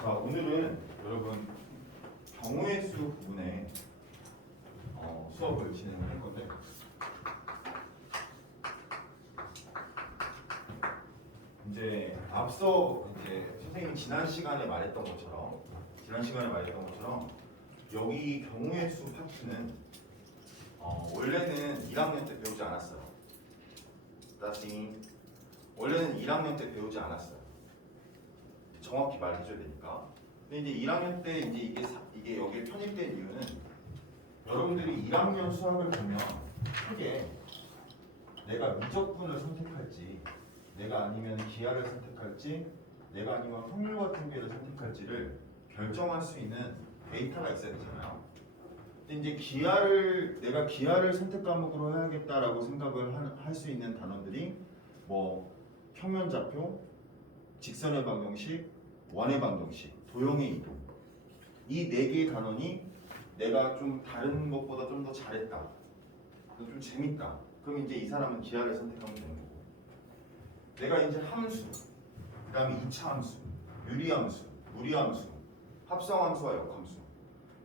자, 오늘은 여러분 경우의 수 부분에 수업을 진행을 할 건데 이제 앞서 이제 선생님이 지난 시간에 말했던 것처럼 여기 경우의 수 파트는 원래는 1학년 때 배우지 않았어요. 원래는 1학년 때 배우지 않았어요. 정확히 말해줘야 되니까. 근데 이제 1학년 때 이제 이게 여기에 편입된 이유는 여러분들이 1학년 수학을 보면 크게 내가 미적분을 선택할지, 내가 아니면 기하를 선택할지, 내가 아니면 확률과 통계를 선택할지를 결정할 수 있는 데이터가 있어야 되잖아요. 근데 이제 내가 기하를 선택 과목으로 해야겠다라고 생각을 할 수 있는 단원들이 뭐 평면좌표, 직선의 방정식, 원의 방정식, 도형의 이동, 이 네 개의 단원이 내가 좀 다른 것보다 좀 더 잘했다, 좀 재밌다, 그럼 이제 이 사람은 기하를 선택하면 되는 거고, 내가 이제 함수, 그 다음에 2차 함수, 유리함수, 무리함수, 합성함수와 역함수,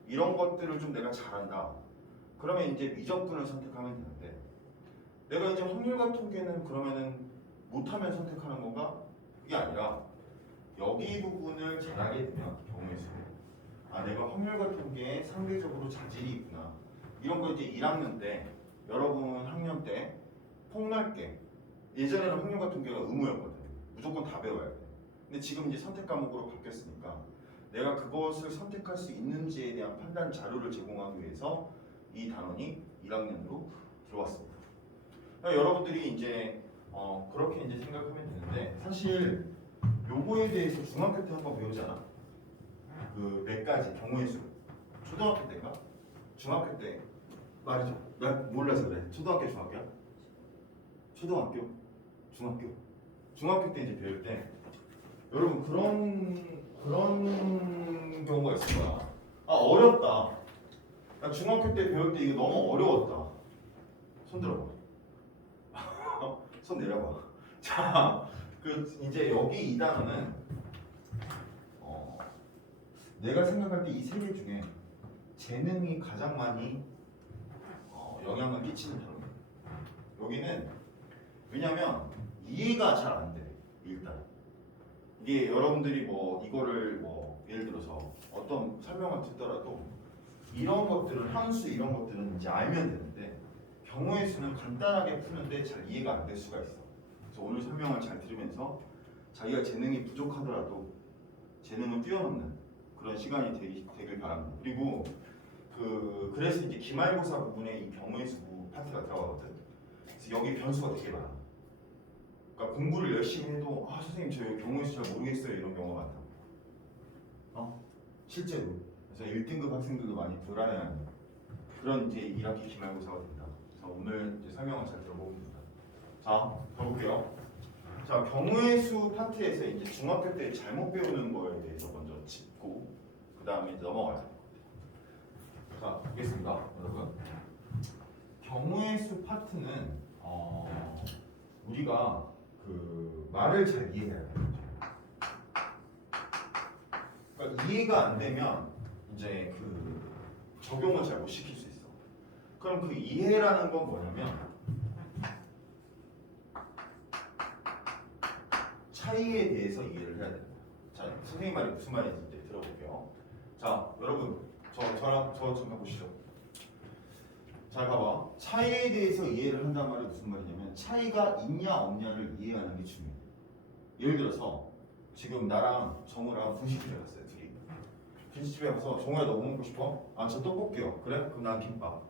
이런 것들을 좀 내가 잘한다, 그러면 이제 미적분을 선택하면 되는데, 내가 이제 확률과 통계는 그러면은 못하면 선택하는 건가? 그게 아니라 여기 부분을 잘하게 되면 경우의 수, 내가 확률과 통계에 상대적으로 자질이 있구나, 이런 거 이제 1학년 때 여러분 학년 때 폭넓게, 예전에는 확률과 통계가 의무였거든. 무조건 다 배워야 돼. 근데 지금 이제 선택 과목으로 바뀌었으니까 내가 그것을 선택할 수 있는지에 대한 판단 자료를 제공하기 위해서 이 단원이 1학년으로 들어왔습니다. 그러니까 여러분들이 이제 그렇게 이제 생각하면 되는데, 사실 요거에 대해서 중학교 때 한번 배우잖아. 그 몇 가지 경우의 수. 초등학교 때인가? 중학교 때 말이죠. 나 몰라서 그래. 초등학교, 중학교야? 초등학교, 중학교 때 이제 배울 때 여러분 그런 경우가 있을 거야. 어렵다. 나 중학교 때 배울 때 이거 너무 어려웠다. 손 들어봐. 손 내려봐. 자, 이제 여기 이 단어는 내가 생각할 때 이 세 개 중에 재능이 가장 많이 영향을 끼치는 단어입니다. 여기는 왜냐면 이해가 잘 안 돼. 일단 이게 여러분들이 뭐 이거를 뭐 예를 들어서 어떤 설명을 듣더라도 이런 것들은 함수 이런 것들은 이제 알면 되는데, 경우의 수는 간단하게 푸는데 잘 이해가 안 될 수가 있어. 그래서 오늘 설명을 잘 들으면서 자기가 재능이 부족하더라도 재능을 뛰어넘는 그런 시간이 되길 바랍니다. 그리고 그래서 이제 기말고사 부분에 이 경우의 수 파트가 들어가거든. 그래서 여기 변수가 되게 많아. 그러니까 공부를 열심히 해도 선생님 저 경우의 수 잘 모르겠어요, 이런 경우가 많다고. 실제로. 그래서 1등급 학생들도 많이 불안해하는 그런 이제 1학기 기말고사가 된다. 그래서 오늘 이제 설명을 잘 들어보겠습니다. 자, 가볼게요. 자, 경우의 수 파트에서 이제 중학교 때 잘못 배우는 거에 대해서 먼저 짚고 그 다음에 넘어가야 돼요. 자, 보겠습니다, 여러분. 경우의 수 파트는 우리가 그 말을 잘 이해해야 돼요. 그러니까 이해가 안 되면 이제 그 적용을 잘 못 시킬 수 있어. 그럼 그 이해라는 건 뭐냐면 차이에 대해서 이해를 해야 됩니다. 자, 선생님 말이 무슨 말인지 이제 들어볼게요. 자, 여러분 저 잠깐 보시죠. 잘 봐봐. 차이에 대해서 이해를 한다는 말이 무슨 말이냐면 차이가 있냐 없냐를 이해하는 게 중요해. 예를 들어서 지금 나랑 정우랑 분식집에 갔어요. 둘이 분식집에 가서 정우야 너 뭐 먹고 싶어? 저 떡볶이요. 그래? 그럼 난 김밥.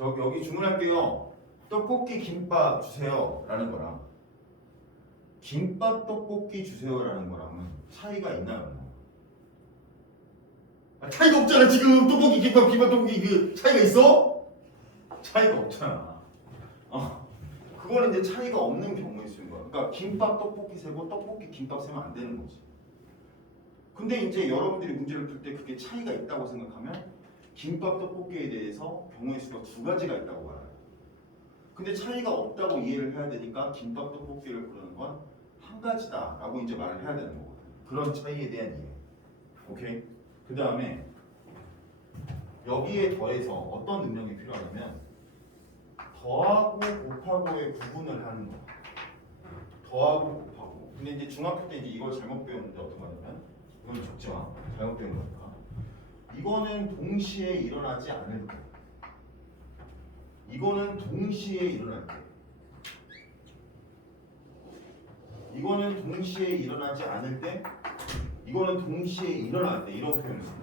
여기 주문할게요. 떡볶이 김밥 주세요 라는 거랑 김밥 떡볶이 주세요라는 거랑은 차이가 있나요 없나요? 차이가 없잖아. 지금 떡볶이 김밥 떡볶이 그 차이가 있어? 차이가 없잖아. 그거는 이제 차이가 없는 경우에 쓰는 거야. 그러니까 김밥 떡볶이 세고 떡볶이 김밥 세면 안 되는 거지. 근데 이제 여러분들이 문제를 풀 때 그게 차이가 있다고 생각하면 김밥 떡볶이에 대해서 경우의 수가 두 가지가 있다고 말해요. 근데 차이가 없다고 이해를 해야 되니까 김밥 떡볶이를 부르는 건 한 가지다라고 이제 말을 해야 되는 거거든. 그런 차이에 대한 이해. 오케이. 그 다음에 여기에 더해서 어떤 능력이 필요하냐면 더하고 곱하고의 구분을 하는 거. 더하고 곱하고. 근데 이제 중학교 때 이제 이걸 잘못 배웠는데 어떤 거냐면 이건 적지 마. 잘못 배운 거니까. 이거는 동시에 일어나지 않을 때. 이거는 동시에 일어날 때. 이거는 동시에 일어나지 않을 때. 이거는 동시에 일어날 때. 이런 표현을 씁니다.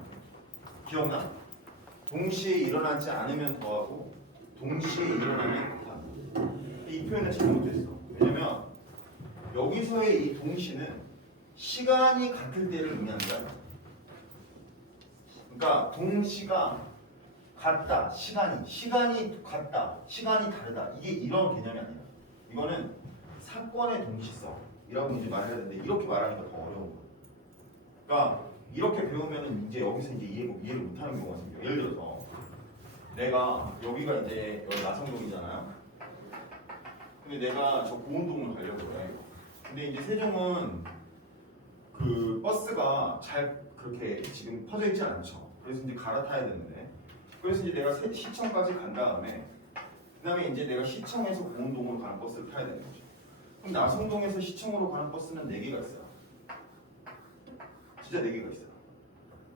기억나? 동시에 일어나지 않으면 더하고 동시에 일어나면 곱하고. 이 표현은 잘못됐어. 왜냐면 여기서의 이 동시는 시간이 같을 때를 의미한다. 그러니까 동시가 같다, 시간이 같다, 시간이 다르다. 이게 이런 개념이 아니라 이거는 사건의 동시성이라고 이제 말해야 되는데 이렇게 말하니까 더 어려운 거예요. 그러니까 이렇게 배우면은 이제 여기서 이제 이해를 못하는 경우가 생겨요. 예를 들어서 내가 여기가 이제 여기 나성동이잖아요. 근데 내가 저 고운동을 가려고 해. 근데 이제 세종은 그 버스가 잘 그렇게 지금 퍼져 있지 않죠. 그래서 이제 갈아타야 되는데, 그래서 이제 내가 시청까지 간 다음에 그다음에 이제 내가 시청에서 고운동으로 가는 버스를 타야 되는 거죠. 그럼 나성동에서 시청으로 가는 버스는 4개가 있어요. 진짜 4개가 있어요.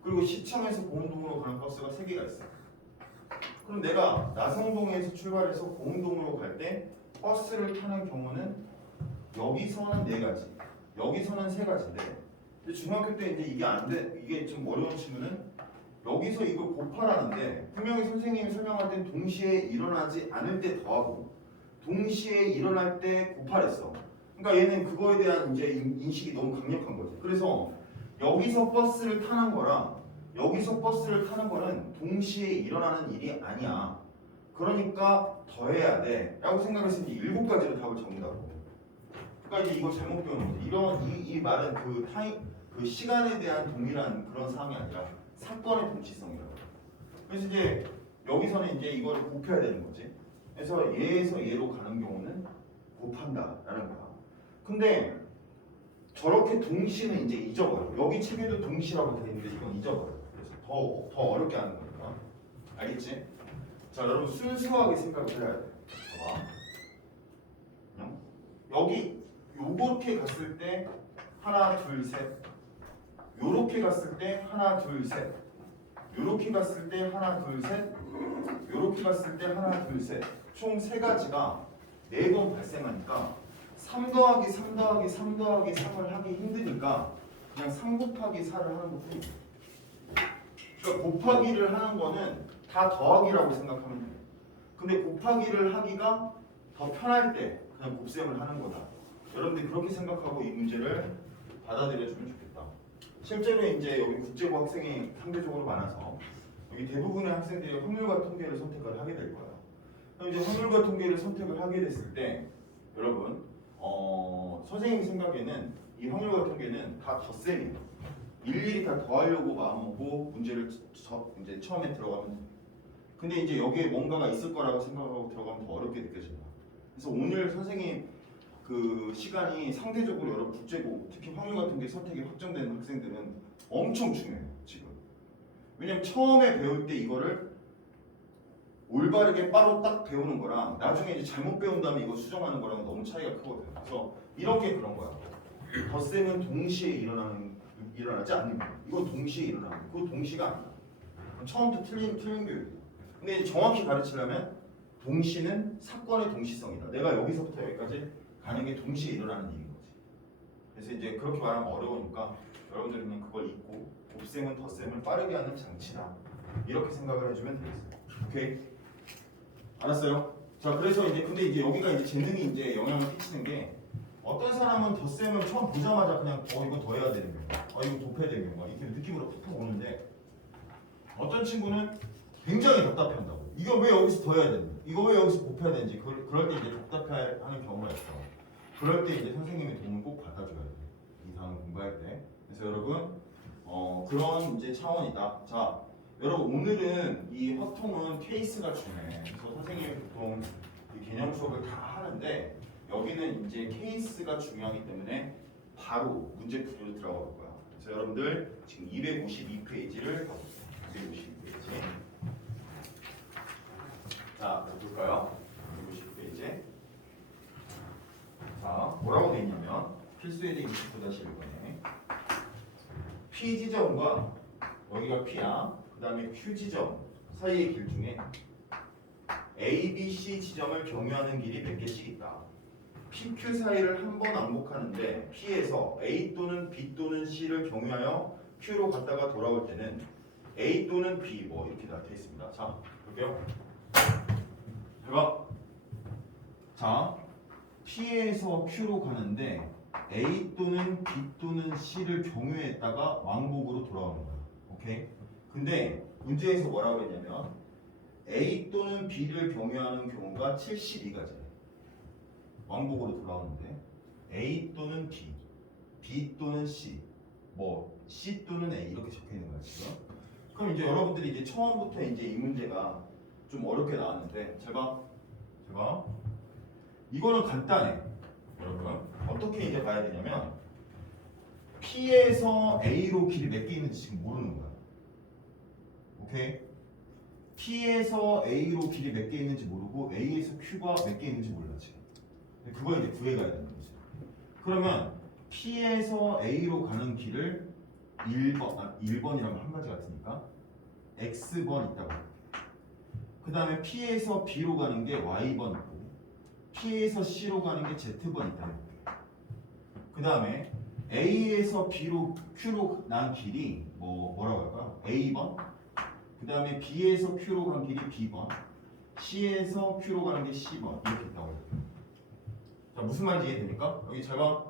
그리고 시청에서 고운동으로 가는 버스가 3개가 있어요. 그럼 내가 나성동에서 출발해서 고운동으로 갈 때 버스를 타는 경우는 여기서는 4가지, 여기서는 3가지인데, 근데 중학교 때 이제 이게 안 돼, 이게 좀 어려운 친구는 여기서 이걸 곱하라는데 분명히 선생님이 설명할 땐 동시에 일어나지 않을 때 더하고 동시에 일어날 때 곱하랬어. 그러니까 얘는 그거에 대한 이제 인식이 너무 강력한 거지. 그래서 여기서 버스를 타는 거랑 여기서 버스를 타는 거는 동시에 일어나는 일이 아니야. 그러니까 더해야 돼 라고 생각했을 때 7가지로 답을 적는다고. 그러니까 이제 이거 잘못 배우는 거지. 이 말은 그 시간에 대한 동일한 그런 사항이 아니라 사건의 동시성이라고. 그래서 이제 여기서는 이제 이걸 곱해야 되는 거지. 그래서 얘에서 얘로 가는 경우는 곱한다라는 거야. 근데 저렇게 동시는 이제 잊어버려. 여기 책에도 동시라고 되어 있는데 이건 잊어버려. 그래서 더 어렵게 하는 거니까. 알겠지? 자, 여러분 순수하게 생각을 해야 돼. 봐봐. 여기 요렇게 갔을 때 하나, 둘, 셋. 요렇게 갔을 때 하나, 둘, 셋. 요렇게 갔을 때 하나, 둘, 셋. 요렇게 갔을 때 하나, 둘, 셋. 총 3가지가 4번 발생하니까 3 더하기 3 더하기 3 더하기 3을 하기 힘드니까 그냥 3 곱하기 4를 하는 것뿐이야. 그러니까 곱하기를 하는 거는 다 더하기라고 생각하면 돼. 근데 곱하기를 하기가 더 편할 때 그냥 곱셈을 하는 거다. 여러분들이 그렇게 생각하고 이 문제를 받아들여주면 좋겠다. 실제로 이제 여기 국제고 학생이 상대적으로 많아서 여기 대부분의 학생들이 확률과 통계를 선택을 하게 될 거예요. 그럼 이제 확률과 통계를 선택을 하게 됐을 때 여러분 선생님 생각에는 이 확률과 통계는 다 덧셈이에요. 일일이 다 더하려고 마음먹고 문제를 이제 처음에 들어가면 돼요. 근데 이제 여기에 뭔가가 있을 거라고 생각하고 들어가면 더 어렵게 느껴집니다. 그래서 오늘 선생님 그 시간이 상대적으로 여러분 국제고 특히 확률 같은 게 선택이 확정된 학생들은 엄청 중요해요 지금. 왜냐면 처음에 배울 때 이거를 올바르게 바로 딱 배우는 거랑 나중에 이제 잘못 배운 다음에 이거 수정하는 거랑 너무 차이가 크거든요. 그래서 이런 게 그런 거야. 덧셈은 동시에 일어나지 않는 거야. 이건 동시에 일어나는 거야. 그거 동시가 아니야. 처음부터 틀린 교육이야. 근데 이제 정확히 가르치려면 동시는 사건의 동시성이다. 내가 여기서부터 여기까지 가는 게 동시에 일어나는 일인 거지. 그래서 이제 그렇게 말하면 어려우니까 여러분들은 그냥 그걸 잊고 곱셈은 덧셈을 빠르게 하는 장치다. 이렇게 생각을 해주면 되겠어요. 오케이? 알았어요? 자, 그래서 이제 근데 이제 여기가 이제 재능이 이제 영향을 끼치는 게 어떤 사람은 덧셈을 처음 보자마자 그냥 이거 더해야 되는 거, 이거 곱해야 되는 거 이렇게 느낌으로 툭툭 오는데 어떤 친구는 굉장히 답답해한다고. 이거 왜 여기서 더해야 되는지, 이거 왜 여기서 곱해야 되는지 그럴 때 이제 답답해하는 경우가 있어. 그럴 때 이제 선생님의 도움을 꼭 받아줘야 돼. 이 다음 공부할 때. 그래서 여러분 그런 이제 차원이다. 자, 여러분 오늘은 이 화통은 케이스가 중요해. 그래서 선생님이 보통 이 개념 수업을 다 하는데 여기는 이제 케이스가 중요하기 때문에 바로 문제 풀이로 들어가 볼 거야. 그래서 여러분들 지금 252페이지를 가보세요. 252페이지. 자, 볼까요? 252페이지. 자, 뭐라고 되어 있냐면 필수에 대해 29-1번에 P 지점과 여기가 P야. 그 다음에 Q 지점 사이의 길 중에 A, B, C 지점을 경유하는 길이 몇 개씩 있다. PQ 사이를 한 번 왕복하는데 P에서 A 또는 B 또는 C를 경유하여 Q로 갔다가 돌아올 때는 A 또는 B 뭐 이렇게 다 되어 있습니다. 자, 볼게요. 자, P에서 Q로 가는데 A 또는 B 또는 C를 경유했다가 왕복으로 돌아오는 거야. 오케이? 근데 문제에서 뭐라고 했냐면 A 또는 B를 경유하는 경우가 72가지. 왕복으로 돌아오는데 A 또는 B, B 또는 C, 뭐 C 또는 A 이렇게 적혀 있는 거야 지금. 그럼 이제 여러분들이 이제 처음부터 이제 이 문제가 좀 어렵게 나왔는데 제가 이거는 간단해. 여러분 어떻게 이제 봐야 되냐면 P에서 A로 길이 몇 개 있는지 지금 모르는 거야. 오케이? P에서 A로 길이 몇 개 있는지 모르고 A에서 Q가 몇 개 있는지 몰라 지금. 그걸 이제 구해가야 되는 거지. 그러면 P에서 A로 가는 길을 1번이라면 한 가지 같으니까 X번 있다고. 그 다음에 P에서 B로 가는 게 Y번 있고 P에서 C로 가는 게 Z번 있다고. 그 다음에 A에서 B로 Q로 난 길이 뭐라고 할까요? A번. 그 다음에 B에서 Q로 간 길이 B번. C에서 Q로 가는 게 C번 이렇게 있다고 해요. 자, 무슨 말인지 이해됩니까? 여기 제가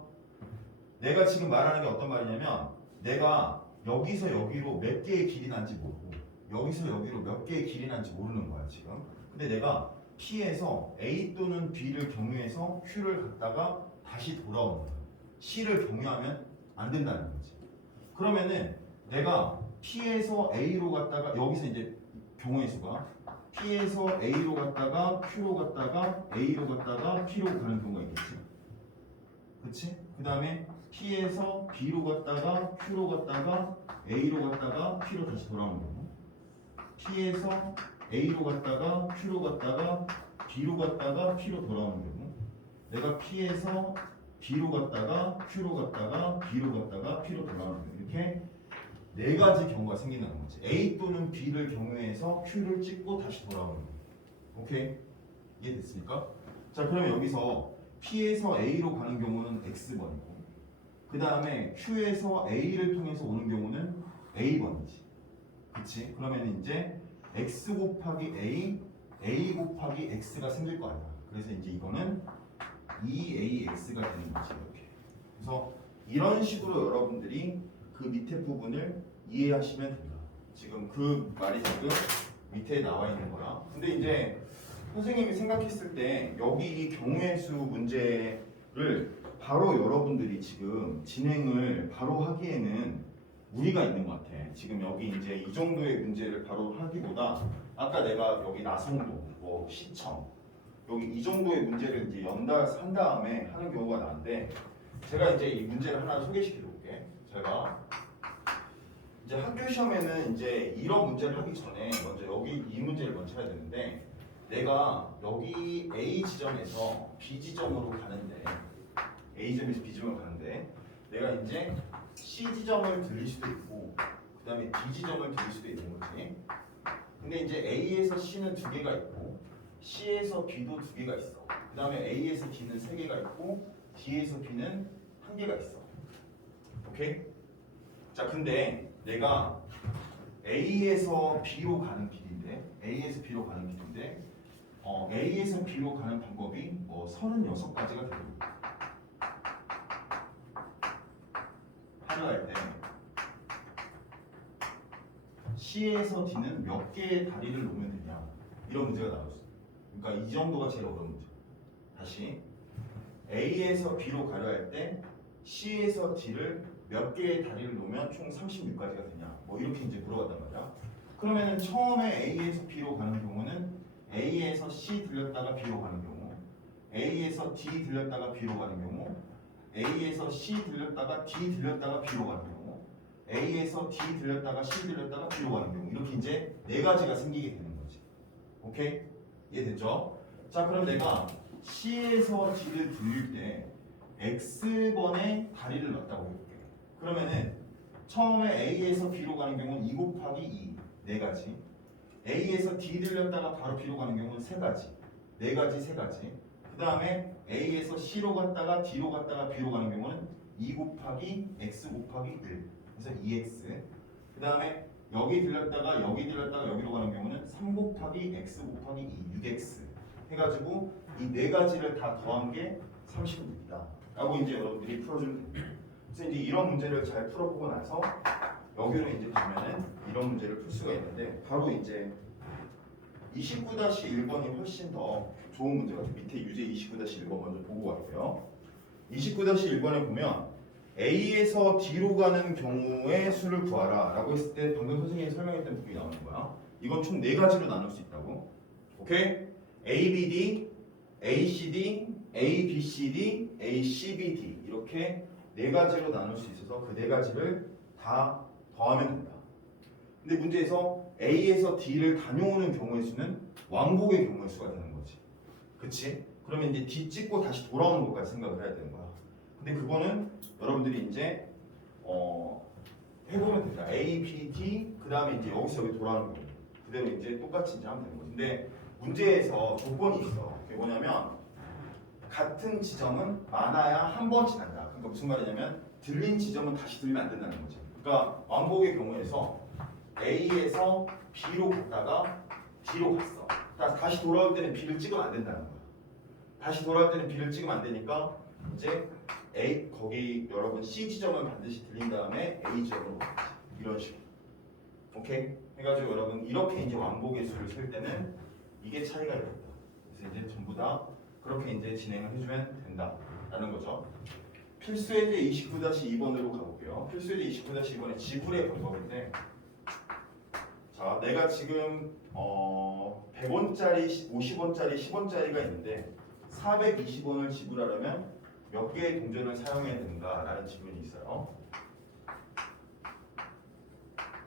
내가 지금 말하는 게 어떤 말이냐면 내가 여기서 여기로 몇 개의 길이 난지 모르고 여기서 여기로 몇 개의 길이 난지 모르는 거야 지금. 근데 내가 P에서 A 또는 B를 경유해서 Q를 갔다가 다시 돌아오는 거야. C를 경유하면 안 된다는 거지. 그러면은 내가 P에서 A로 갔다가 여기서 이제 경우의 수가 P에서 A로 갔다가 Q로 갔다가 A로 갔다가 P로 가는 경우가 있겠지. 그치? 그 다음에 P에서 B로 갔다가 Q로 갔다가 A로 갔다가 P로 다시 돌아오는 경우. P에서 A로 갔다가 Q로 갔다가 B로 갔다가 P로 돌아오는 경우. 내가 P에서 B로 갔다가 Q로 갔다가 B로 갔다가 P로 돌아오는 경우. 이렇게 네 가지 경우가 생긴다는 거지. A 또는 B를 경유해서 Q를 찍고 다시 돌아오는 거예요. 오케이? 이해됐습니까? 자, 그러면 여기서 P에서 A로 가는 경우는 X번이고 그 다음에 Q에서 A를 통해서 오는 경우는 A번이지. 그치? 그러면 이제 X 곱하기 A, A 곱하기 X가 생길 거 아니야. 그래서 이제 이거는 2AX가 되는 거지. 이렇게. 그래서 이런 식으로 여러분들이 그 밑에 부분을 이해하시면 됩니다. 지금 그 말이 지금 밑에 나와 있는 거야. 근데 이제 선생님이 생각했을 때 여기 이 경우의 수 문제를 바로 여러분들이 지금 진행을 바로 하기에는 무리가 있는 것 같아. 지금 여기 이제 이 정도의 문제를 바로 하기보다 아까 내가 여기 나성도, 뭐 시청 여기 이 정도의 문제를 이제 연달아서 한 다음에 하는 경우가 나는데 제가 이제 이 문제를 하나 소개시켜 볼게. 제가 이제 학교 시험에는 이제 이런 문제를 하기 전에 먼저 여기 이 문제를 먼저 해야 되는데 내가 여기 A 지점에서 B 지점으로 가는데 A 지점에서 B 지점으로 가는데 내가 이제 C 지점을 들릴 수도 있고 그 다음에 D 지점을 들릴 수도 있는 거지. 근데 이제 A에서 C는 두 개가 있고 C에서 B도 두 개가 있어. 그 다음에 A에서 D는 세 개가 있고 D에서 B는 한 개가 있어. 오케이? 자, 근데 내가 A에서 B로 가는 길인데 A에서 B로 가는 길인데 A에서 B로 가는 방법이 뭐 36가지가 됩니다. 하루할 때 C에서 D는 몇 개의 다리를 놓으면 되냐 이런 문제가 나왔어. 그러니까 이 정도가 제일 어려운 문제. 다시 A에서 B로 가려 할 때 C에서 D를 몇 개의 다리를 놓으면 총 36가지가 되냐 뭐 이렇게 이제 물어봤단 말이야. 그러면은 처음에 A에서 B로 가는 경우는 A에서 C 들렸다가 B로 가는 경우, A에서 D 들렸다가 B로 가는 경우, A에서 C 들렸다가 D 들렸다가 B로 가는 경우, A에서 D 들렸다가 C 들렸다가 B로 가는 경우 이렇게 이제 네 가지가 생기게 되는 거지. 오케이? 이해됐죠? 자, 그럼 내가 C에서 D를 들릴 때 X번의 다리를 놨다고 해볼게. 그러면은 처음에 A에서 B로 가는 경우는 2 곱하기 2, 네 가지. A에서 D 들렸다가 바로 B로 가는 경우는 세 가지. 네 가지, 세 가지. 그 다음에 A에서 C로 갔다가 D로 갔다가 B로 가는 경우는 2 곱하기 X 곱하기 1. 그래서 2X. 그 다음에 여기 들렸다가 여기로 가는 경우는 3 곱하기 X 곱하기 2, 6X. 해가지고 이 네 가지를 다 더한 게 36이다. 라고 이제 여러분들이 풀어주면 됩니다. 그래서 이제 이런 문제를 잘 풀어보고 나서 여기로 이제 가면은 이런 문제를 풀 수가 있는데 바로 이제 29-1번이 훨씬 더 좋은 문제 같아요. 밑에 유제 29-1번 먼저 보고 갈게요. 29-1번에 보면 A에서 D로 가는 경우의 수를 구하라 라고 했을 때 방금 선생님이 설명했던 부분이 나오는 거야. 이건 총 네 가지로 나눌 수 있다고. 오케이? ABD, ACD, ABCD, ACBD 이렇게 네 가지로 나눌 수 있어서 그 네 가지를 다 더하면 된다. 근데 문제에서 A에서 D를 다녀오는 경우의 수는 왕복의 경우의 수가 되는 거지. 그치? 그러면 이제 D 찍고 다시 돌아오는 것까지 생각을 해야 되는 거야. 근데 그거는 여러분들이 이제 해보면 된다. A, B, D 그 다음에 이제 여기서 여기 돌아오는 거 그대로 이제 똑같이 이제 하면 되는 거지. 근데 문제에서 조건이 있어. 그게 뭐냐면 같은 지점은 많아야 한 번 지난다. 그러니까 무슨 말이냐면 들린 지점은 다시 들리면 안 된다는 거지. 그러니까 왕복의 경우에서 A에서 B로 갔다가 D로 갔어. 다시 돌아올 때는 B를 찍으면 안 된다는 거야. 다시 돌아올 때는 B를 찍으면 안 되니까 이제 A 거기 여러분 C 지점을 반드시 들린 다음에 A 지점으로 가야지. 이런 식으로. 오케이? 해가지고 여러분 이렇게 이제 왕복의 수를 셀 때는 이게 차이가 있다. 그래서 이제 전부 다 그렇게 이제 진행을 해주면 된다라는 거죠. 필수예제 29-2번으로 가볼게요. 필수예제 29-2번의 지불의 방법인데, 자, 내가 지금 100원짜리, 50원짜리, 10원짜리가 있는데 420원을 지불하려면 몇 개의 동전을 사용해야 되는가라는 질문이 있어요.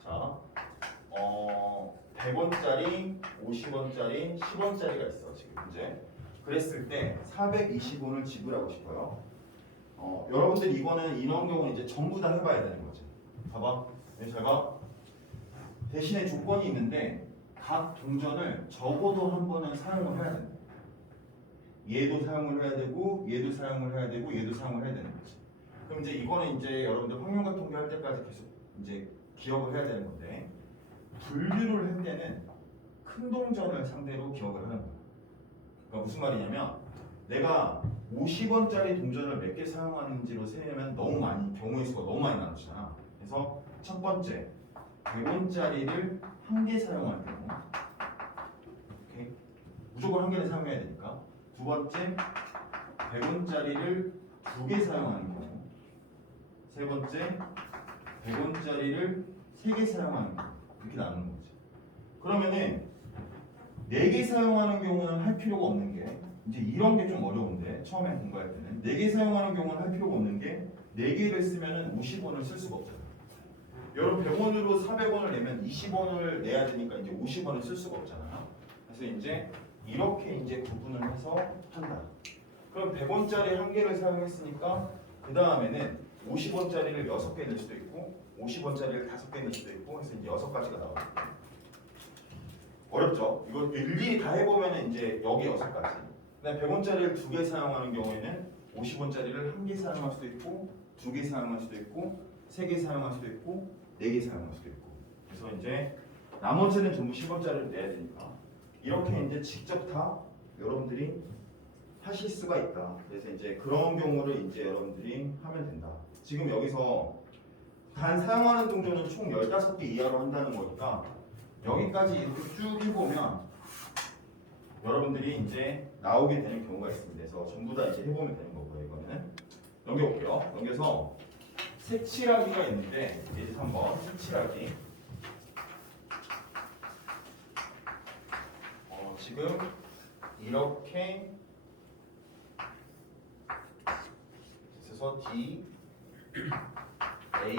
자, 100원짜리, 50원짜리, 10원짜리가 있어 지금 현재. 그랬을 때 420원을 지불하고 싶어요. 여러분들 이거는 이런 경우는 이제 전부 다 해봐야 되는 거지. 봐봐, 잘 봐. 대신에 조건이 있는데 각 동전을 적어도 한 번은 사용을 해야 된다. 얘도 사용을 해야 되고, 얘도 사용을 해야 되고, 얘도 사용을 해야 되는 거지. 그럼 이제 이거는 이제 여러분들 확률과 통계할 때까지 계속 이제 기억을 해야 되는 건데, 분류를 할 때는 큰 동전을 상대로 기억을 하는 거야. 그러니까 무슨 말이냐면 내가 50원짜리 동전을 몇 개 사용하는지로 세면 너무 많이 경우의 수가 너무 많이 나오잖아. 그래서 첫 번째 100원짜리를 한 개 사용할 경우, 오케이? 무조건 한 개는 사용해야 되니까. 두 번째 100원짜리를 두 개 사용하는 경우, 세 번째 100원짜리를 세 개 사용하는 경우 이렇게 나누는 거지. 그러면은 4개 사용하는 경우는 할 필요가 없는 게 이제 이런 게 좀 어려운데 처음에 공부할 때는 4개 사용하는 경우는 할 필요가 없는 게 4개를 쓰면은 50원을 쓸 수가 없잖아요. 여러분 100원으로 400원을 내면 20원을 내야 되니까 이제 50원을 쓸 수가 없잖아요. 그래서 이제 이렇게 이제 구분을 해서 한다. 그럼 100원짜리 한 개를 사용했으니까 그 다음에는 50원짜리를 6개 낼 수도 있고 50원짜리를 5개 낼 수도 있고 해서 이제 6가지가 나옵니다. 어렵죠? 이거 일일이 다 해보면 이제 여기 6가지. 그다음에 100원짜리를 2개 사용하는 경우에는 50원짜리를 1개 사용할 수도 있고 2개 사용할 수도 있고 3개 사용할 수도 있고 4개 사용할 수도 있고. 그래서 이제 나머지는 전부 10원짜리를 내야 되니까 이렇게 이제 직접 다 여러분들이 하실 수가 있다. 그래서 이제 그런 경우를 이제 여러분들이 하면 된다. 지금 여기서 단 사용하는 동전은 총 15개 이하로 한다는 거니까 여기까지 이렇게 쭉 해보면 여러분들이 이제 나오게 되는 경우가 있습니다. 그래서 전부 다 이제 해보면 되는 거고요. 이거는 넘겨볼게요. 넘겨서 색칠하기가 있는데 이제 한번 색칠하기. 지금 이렇게 있어서 D, A,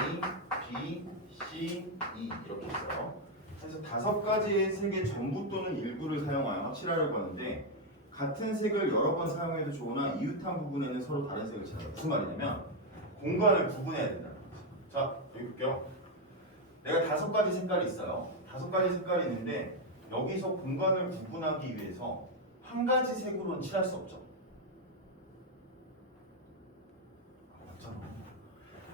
B, C, E 이렇게 있어요. 그래서 5가지의 색의 전부 또는 일부를 사용하여 확실하려고 하는데 같은 색을 여러 번 사용해도 좋으나 이웃한 부분에는 서로 다른 색을 칠한다. 무슨 말이냐면 공간을 구분해야 된다는 거죠. 자, 여기 볼게요. 내가 5가지 색깔이 있어요. 5가지 색깔이 있는데 여기서 공간을 구분하기 위해서 한 가지 색으로는 칠할 수 없죠. 맞잖아.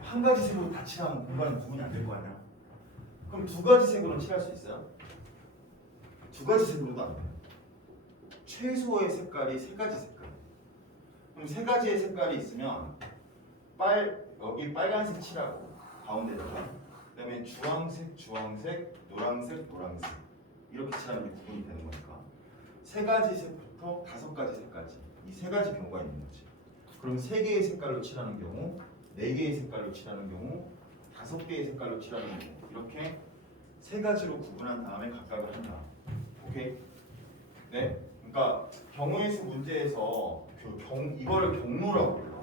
한 가지 색으로 다 칠하면 공간은 구분이 안 될 거 아니야. 그럼 2가지 색으로는 칠할 수 있어요? 2가지 색으로도 안 돼요. 최소의 색깔이 3가지 색깔. 그럼 3가지의 색깔이 있으면 여기 빨간색 칠하고 가운데다가 그다음에 주황색, 주황색, 노란색, 노란색 이렇게 칠하면 구분이 되는 거니까 3가지 색부터 5가지 색까지 이 3가지 경우가 있는 거지. 그럼 3개의 색깔로 칠하는 경우, 4개의 색깔로 칠하는 경우, 5개의 색깔로 칠하는 경우 이렇게 3가지로 구분한 다음에 각각을 한다. 오케이? 네. 그러니까 경우의 수 문제에서 이거를 경로라고 불러.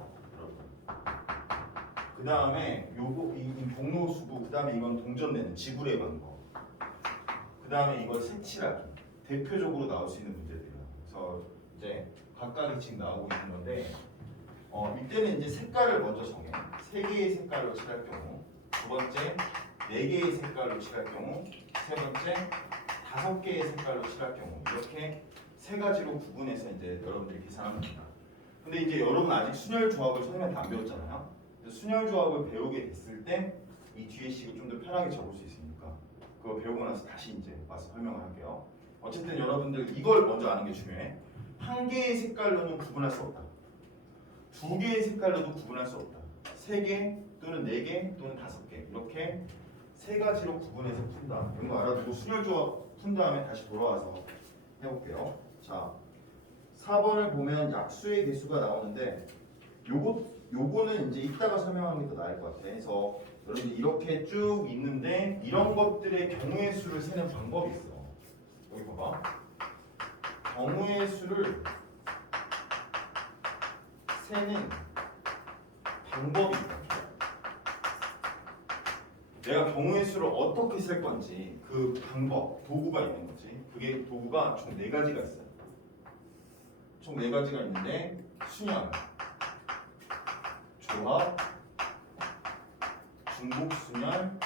그 다음에 요거 이 경로 수고, 그 다음에 이건 동전내는 지불의 방법. 그 다음에 이걸 색칠하기. 대표적으로 나올 수 있는 문제들이야. 그래서 이제 각각이 지금 나오고 있는 건데, 이때는 이제 색깔을 먼저 정해. 3개의 색깔로 칠할 경우, 2번째 4개의 색깔로 칠할 경우, 3번째 5개의 색깔로 칠할 경우 이렇게 3가지로 구분해서 이제 여러분들이 계산하면 됩니다. 근데 이제 여러분 아직 순열 조합을 선생님한테 안 배웠잖아요. 순열 조합을 배우게 됐을 때 이 뒤에 식을 좀 더 편하게 적을 수 있으니까 그거 배우고 나서 다시 이제 와서 설명을 할게요. 어쨌든 여러분들 이걸 먼저 아는 게 중요해. 한 개의 색깔로는 구분할 수 없다. 2개의 색깔로도 구분할 수 없다. 3개 또는 4개 또는 5개 이렇게 3가지로 구분해서 푼다. 이런 거 알아두고 순열 조합 푼 다음에 다시 돌아와서 해볼게요. 자, 4번을 보면 약수의 개수가 나오는데 요거는 이제 이따가 설명하는 게 더 나을 것 같아. 그래서 여러분 이렇게 쭉 있는데 이런 것들의 경우의 수를 세는 방법이 있어. 여기 봐봐. 경우의 수를 세는 방법이 있다. 내가 경우의 수를 어떻게 셀 건지 그 방법, 도구가 있는 거지. 그게 도구가 총 4가지가 있어요. 총 4가지가 있는데 순열, 조합, 중복순열.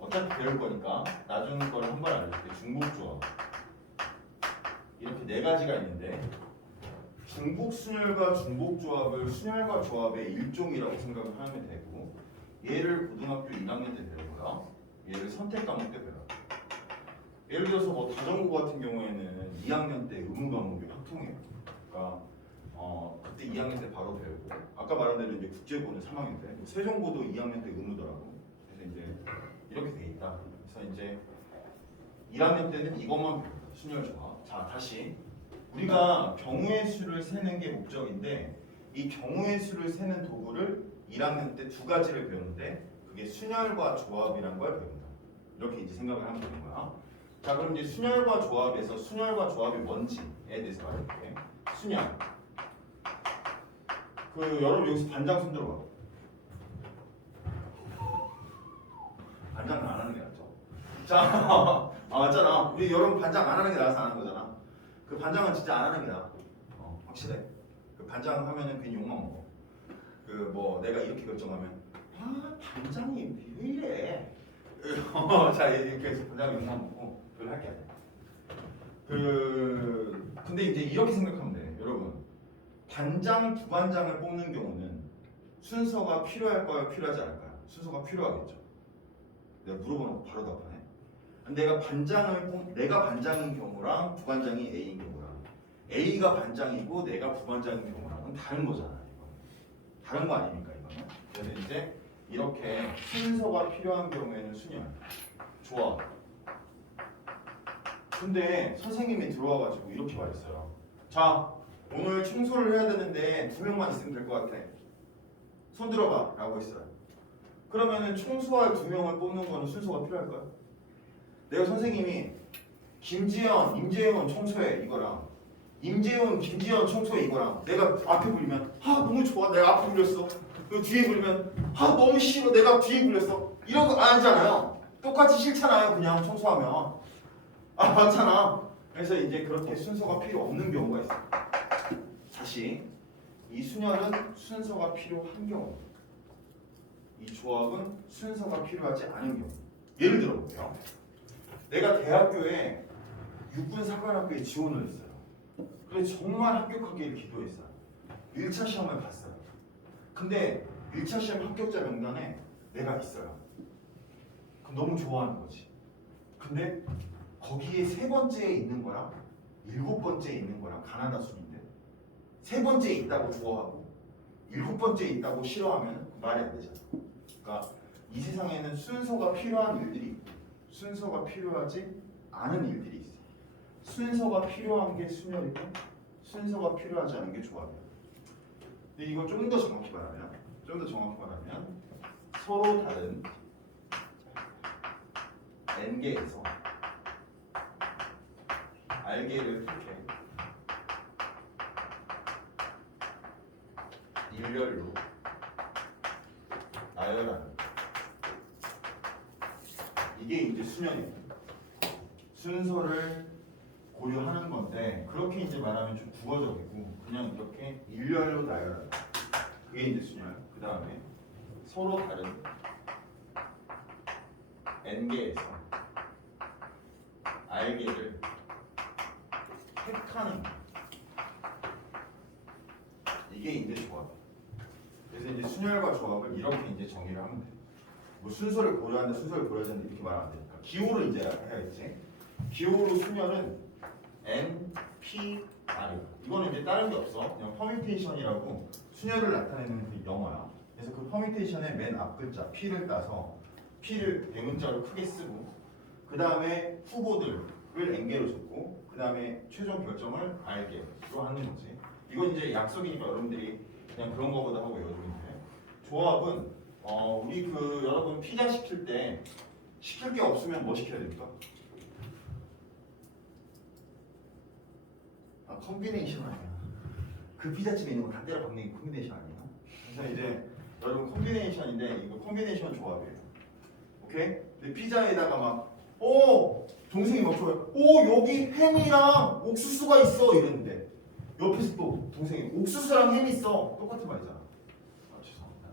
어차피 배울 거니까 나중 거를 한 번 알려줄게. 중복조합. 이렇게 4가지가 있는데 중복순열과 중복조합을 순열과 조합의 일종이라고 생각을 하면 되고 얘를 고등학교 1학년 때 배우고요. 얘를 선택 과목 때 배워요. 예를 들어서 뭐 다전고 같은 경우에는 2학년 때 의무 과목이 확통해요. 그러니까 그때 2학년 때 바로 배우고 아까 말한 대로 이제 국제고는 3학년 때, 세종고도 2학년 때 의무더라고. 그래서 이제 이렇게 돼 있다. 그래서 이제 1학년 때는 이것만 배워요. 순열 조합. 자, 다시 우리가 경우의 수를 세는 게 목적인데 이 경우의 수를 세는 도구를 1학년 때 2가지를 배우는데 그게 순열과 조합이란 걸 배운다. 이렇게 이제 생각을 하면 되는 거야. 자, 그럼 이제 순열과 조합에서 순열과 조합이 뭔지에 대해서 말해볼게. 순열. 여러분 여기서 반장 손 들어봐. 반장은 안 하는 게 낫죠. 자, 맞잖아. 우리 여러분 반장 안 하는 게 나아서 안 하는 거잖아. 그 반장은 진짜 안 하는 게 나아. 확실해. 그 반장 하면은 괜히 욕만 먹어. 뭐 내가 이렇게 결정하면 반장이 왜 이래? 자, 이렇게 해서 반장이 욕만 먹고 그걸 할게 아니야. 근데 이제 이렇게 생각하면 돼. 여러분, 반장, 부반장을 뽑는 경우는 순서가 필요할까요? 필요하지 않을까요? 순서가 필요하겠죠. 내가 물어보는 거 바로 답하네. 내가 반장인 경우랑 부반장이 A인 경우랑 A가 반장이고 내가 부반장인 경우랑은 다른 거잖아. 다른 거 아닙니까 이거는? 그래서 이제 이렇게 순서가 필요한 경우에는 순열, 조합. 근데 선생님이 들어와가지고 이렇게 말했어요. 자, 오늘 청소를 해야 되는데 2명만 있으면 될 것 같아. 손 들어봐 라고 했어요. 그러면은 청소할 2명을 뽑는 거는 순서가 필요할까요? 내가 선생님이 김지현, 임재현 청소해 이거랑 임재훈, 김지현 청소해 이거랑 내가 앞에 불리면 너무 좋아 내가 앞에 불렸어 그 뒤에 굴리면 아 너무 싫어 내가 뒤에 굴렸어 이런 거 안 하잖아요. 똑같이 싫잖아요. 그냥 청소하면 아 맞잖아. 그래서 이제 그렇게 순서가 필요 없는 경우가 있어요. 다시 이 순열은 순서가 필요한 경우, 이 조합은 순서가 필요하지 않은 경우. 예를 들어 볼게요. 내가 대학교에 육군사관학교에 지원을 했어요. 그래서 정말 합격하기를 기도했어요. 1차 시험을 봤어요. 근데 1차 시험 합격자 명단에 내가 있어요. 그럼 너무 좋아하는 거지. 근데 거기에 세 번째에 있는 거랑 7번째에 있는 거랑 가나다 순인데 세 번째에 있다고 좋아하고 7번째에 있다고 싫어하면 말이 안 되잖아. 그러니까 이 세상에는 순서가 필요한 일들이 있고 순서가 필요하지 않은 일들이 있어. 순서가 필요한 게 순열이고 순서가 필요하지 않은 게 조합이야. 근데 이거 좀 더 정확히 말하면 서로 다른 n개에서 r개를 택해 일렬로 나열하는 이게 이제 순열이에요. 순서를 고려하는 건데 그렇게 이제 말하면 좀 국어적이고 그냥 이렇게 일렬로 나열하는 그게 이제 순열. 그 다음에 서로 다른 n개에서 r개를 택하는 이게 이제 조합. 그래서 이제 순열과 조합을 이렇게 이제 정의를 하면 돼. 뭐 순서를 고려한다, 순서를 고려하지 않는다 이렇게 말하면 안 되니까 기호를 이제 해야겠지. 기호로 순열은 N, P, R. 이거는 이제 다른 게 없어. 그냥 퍼뮤테이션이라고 순열을 나타내는 그 영어야. 그래서 그 퍼뮤테이션의 맨 앞 글자 P를 따서 P를 대문자로 크게 쓰고 그 다음에 후보들을 N개로 적고 그 다음에 최종 결정을 R개로 하는 거지. 이건 이제 약속이니까 여러분들이 그냥 그런 거보다 하고 외워주면 돼. 조합은 우리 그 여러분 피자 시킬 때 시킬 게 없으면 뭐 시켜야 됩니까? 콤비네이션 아니야. 그 피자집에 있는 거 다 때려 박는 게 콤비네이션 아니야. 그래서 이제 여러분 콤비네이션인데 이거 콤비네이션 조합이에요. 오케이? 근데 피자에다가 막 동생이 막 좋아요. 여기 햄이랑 옥수수가 있어 이랬는데 옆에서 또 동생이 옥수수랑 햄이 있어. 똑같은 말이잖아. 죄송합니다.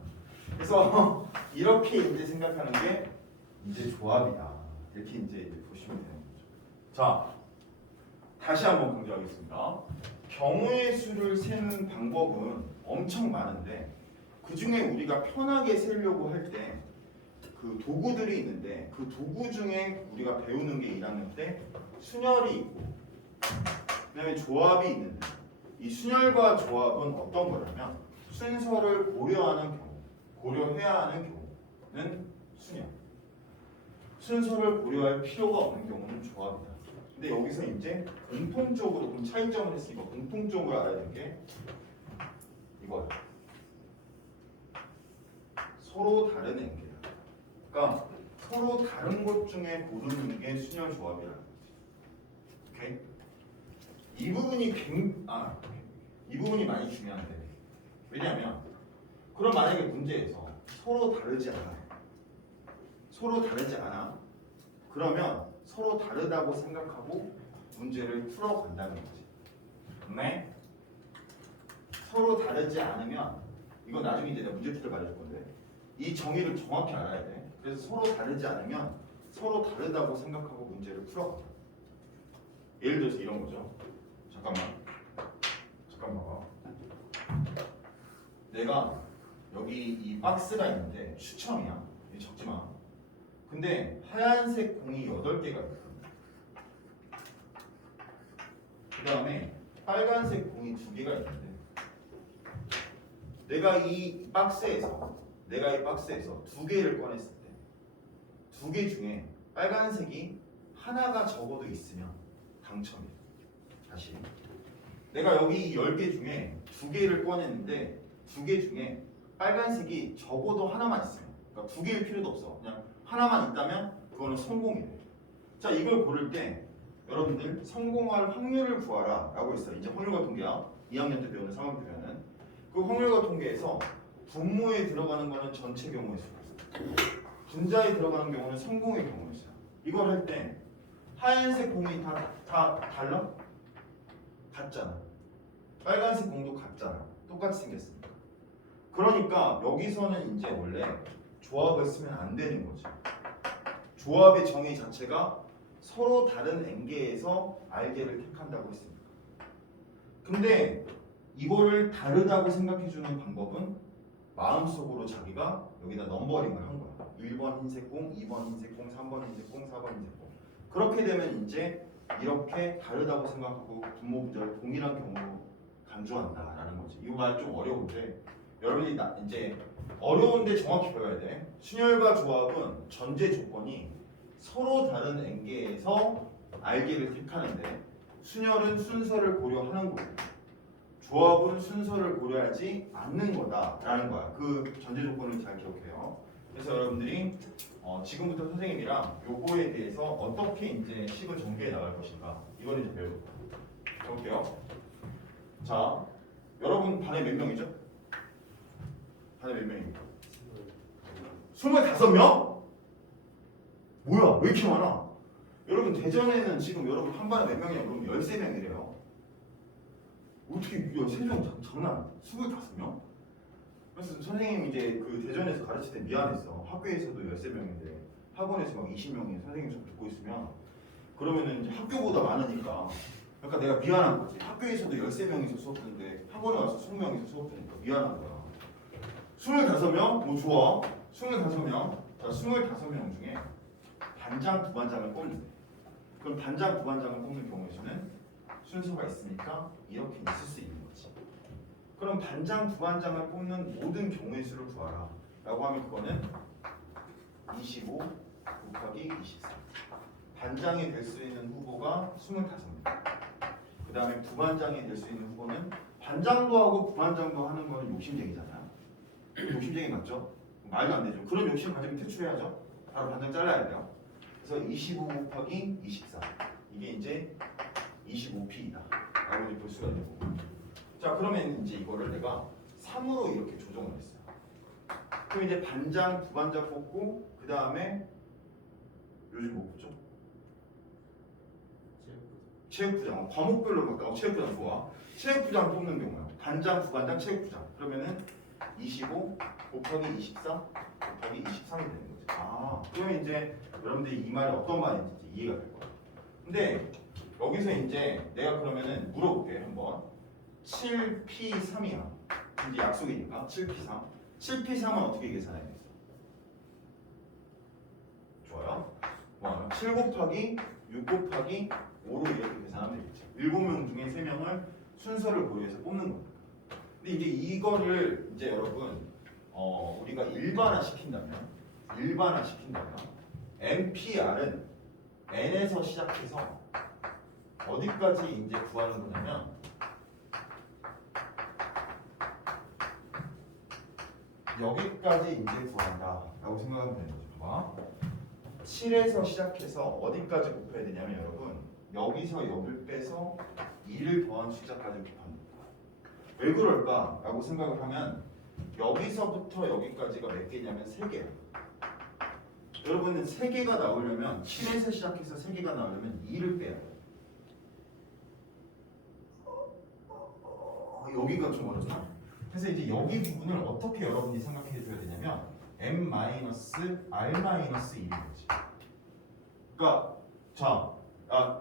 그래서 이렇게 이제 생각하는 게 이제 조합이다. 이렇게 이제 보시면 되는 거죠. 자, 다시 한번 강조하겠습니다. 경우의 수를 세는 방법은 엄청 많은데 그 중에 우리가 편하게 세려고 할 때 그 도구들이 있는데 그 도구 중에 우리가 배우는 게 1학년 때 순열이 있고 그다음에 조합이 있는데 이 순열과 조합은 어떤 거냐면 순서를 고려하는 경우, 고려해야 하는 경우는 순열. 순서를 고려할 필요가 없는 경우는 조합이다. 근데 여기서 이제 공통적으로 그럼 차이점을 했으니까 공통적으로 알아야 될 게 이거야. 서로 다른 n개다. 그러니까 서로 다른 것 중에 고르는 게 순열 조합이라는 거지. 오케이? 이 부분이 이 부분이 많이 중요한데 왜냐하면 그럼 만약에 문제에서 서로 다르지 않아. 그러면 서로 다르다고 생각하고 문제를 풀어간다는 거지. 네? 서로 다르지 않으면 이거 나중에 이제 내가 문제풀이를 말해줄 건데 이 정의를 정확히 알아야 돼. 그래서 서로 다르지 않으면 서로 다르다고 생각하고 문제를 풀어간다. 예를 들어서 이런 거죠. 잠깐만 봐. 내가 여기 이 박스가 있는데 추첨이야. 이 적지 마. 근데 하얀색 공이 8개가 있거든. 그 다음에 빨간색 공이 2개가 있는데 내가 이 박스에서 2개를 꺼냈을 때 2개 중에 빨간색이 하나가 적어도 있으면 당첨이야. 다시 내가 여기 10개 중에 2개를 꺼냈는데 2개 중에 빨간색이 적어도 하나만 있으면 그러니까 2개일 필요도 없어. 그냥 하나만 있다면 그거는 성공이래. 자, 이걸 고를 때 여러분들 성공할 확률을 구하라 라고 했어요. 이제 확률과 통계야. 2학년 때 배우는 상황 표현은 그 확률과 통계에서 분모에 들어가는 거는 전체 경우의 수가 있어요. 분자에 들어가는 경우는 성공의 경우가 있어요. 이걸 할 때 하얀색 공이 다 달라? 같잖아. 빨간색 공도 같잖아. 똑같이 생겼으니까. 그러니까 여기서는 이제 원래 조합을 쓰면 안 되는 거지. 조합의 정의 자체가 서로 다른 n개에서 r개를 택한다고 했습니다. 근데 이거를 다르다고 생각해주는 방법은 마음속으로 자기가 여기다 넘버링을 한 거야. 1번 흰색 공, 2번 흰색 공, 3번 흰색 공, 4번 흰색 공. 그렇게 되면 이제 이렇게 다르다고 생각하고 분모 분자를 동일한 경우로 간주한다라는 거지. 이 말 좀 어려운데 여러분이 이제 어려운데 정확히 배워야 돼. 순열과 조합은 전제 조건이 서로 다른 n개에서 r개를 택하는데 순열은 순서를 고려하는 거고 조합은 순서를 고려하지 않는 거다라는 거야. 그 전제 조건을 잘 기억해요. 그래서 여러분들이 지금부터 선생님이랑 요거에 대해서 어떻게 이제 식을 전개해 나갈 것인가 이걸 이제 배워볼게요. 자, 여러분 반에 몇 명이죠? 반에 몇 명입니까? 25명? 뭐야? 왜 이렇게 많아? 여러분 대전에는 지금 여러분 한 반에 몇 명이냐? 그러면 13명이래요. 어떻게 13명 장난? 25명? 그래서 선생님 이제 그 대전에서 가르칠 때 미안했어. 학교에서도 13명인데 학원에서 막 20명이 선생님 수업 듣고 있으면 그러면은 이제 학교보다 많으니까 그러니까 내가 미안한 거지. 학교에서도 13명이서 수업 듣는데 학원에 와서 20명이서 수업 듣니까 미안한 거야. 25명? 뭐 좋아. 25명. 자, 25명 중에 반장, 부반장을 뽑는데 그럼 반장, 부반장을 뽑는 경우의 수는 순서가 있으니까 이렇게 있을 수 있는 거지. 그럼 반장, 부반장을 뽑는 모든 경우의 수를 구하라 라고 하면 그거는 25 곱하기 24. 반장이 될 수 있는 후보가 25명. 그 다음에 부반장이 될 수 있는 후보는 반장도 하고 부반장도 하는 거는 욕심쟁이잖아요. 욕심쟁이 맞죠? 말도 안 되죠. 그런 욕심 가지면 퇴출해야죠. 바로 반장 잘라야 돼요. 그래서 25 곱하기 24. 이게 이제 25P이다 라고 이제 볼 수가 있는 거고. 자, 그러면 이제 이거를 내가 3으로 이렇게 조정을 했어요. 그럼 이제 반장, 부반장 뽑고 그 다음에 요즘 뭐 뽑죠? 체육부장. 과목별로 바꿔. 체육부장 좋아. 체육부장 뽑는 경우야. 반장, 부반장, 체육부장. 그러면은 25 곱하기 24 곱하기 23이 되는 거지. 아, 그러면 이제 여러분들이 이 말이 어떤 말인지 이해가 될 거야. 근데 여기서 이제 내가 그러면은 물어볼게 한번. 7P3이야. 이제 약속이니까 7P3. 7P3은 어떻게 계산해야겠어? 좋아요. 뭐 7 곱하기 6 곱하기 5로 이렇게 계산하면 되겠죠. 7명 중에 3명을 순서를 고려해서 뽑는 겁니다. 근데 이제 이거를 이제 여러분 우리가 일반화 시킨다면 NPR은 N에서 시작해서 어디까지 이제 구하는 거냐면 여기까지 이제 구한다라고 생각하면 되는 거죠. 봐. 7에서 시작해서 어디까지 곱해야 되냐면 여러분 여기서 여기를 빼서 2를 더한 숫자까지 곱합니다. 왜 그럴까라고 생각을 하면 여기서부터 여기까지가 몇 개냐면 3개야. 여러분은 3개가 나오려면 7에서 시작해서 3개가 나오려면 2를 빼야 돼요. 여기가 좀 어렵나? 그래서 이제 여기 부분을 어떻게 여러분이 생각해 줘야 되냐면 m-r-1인 거지. 그러니까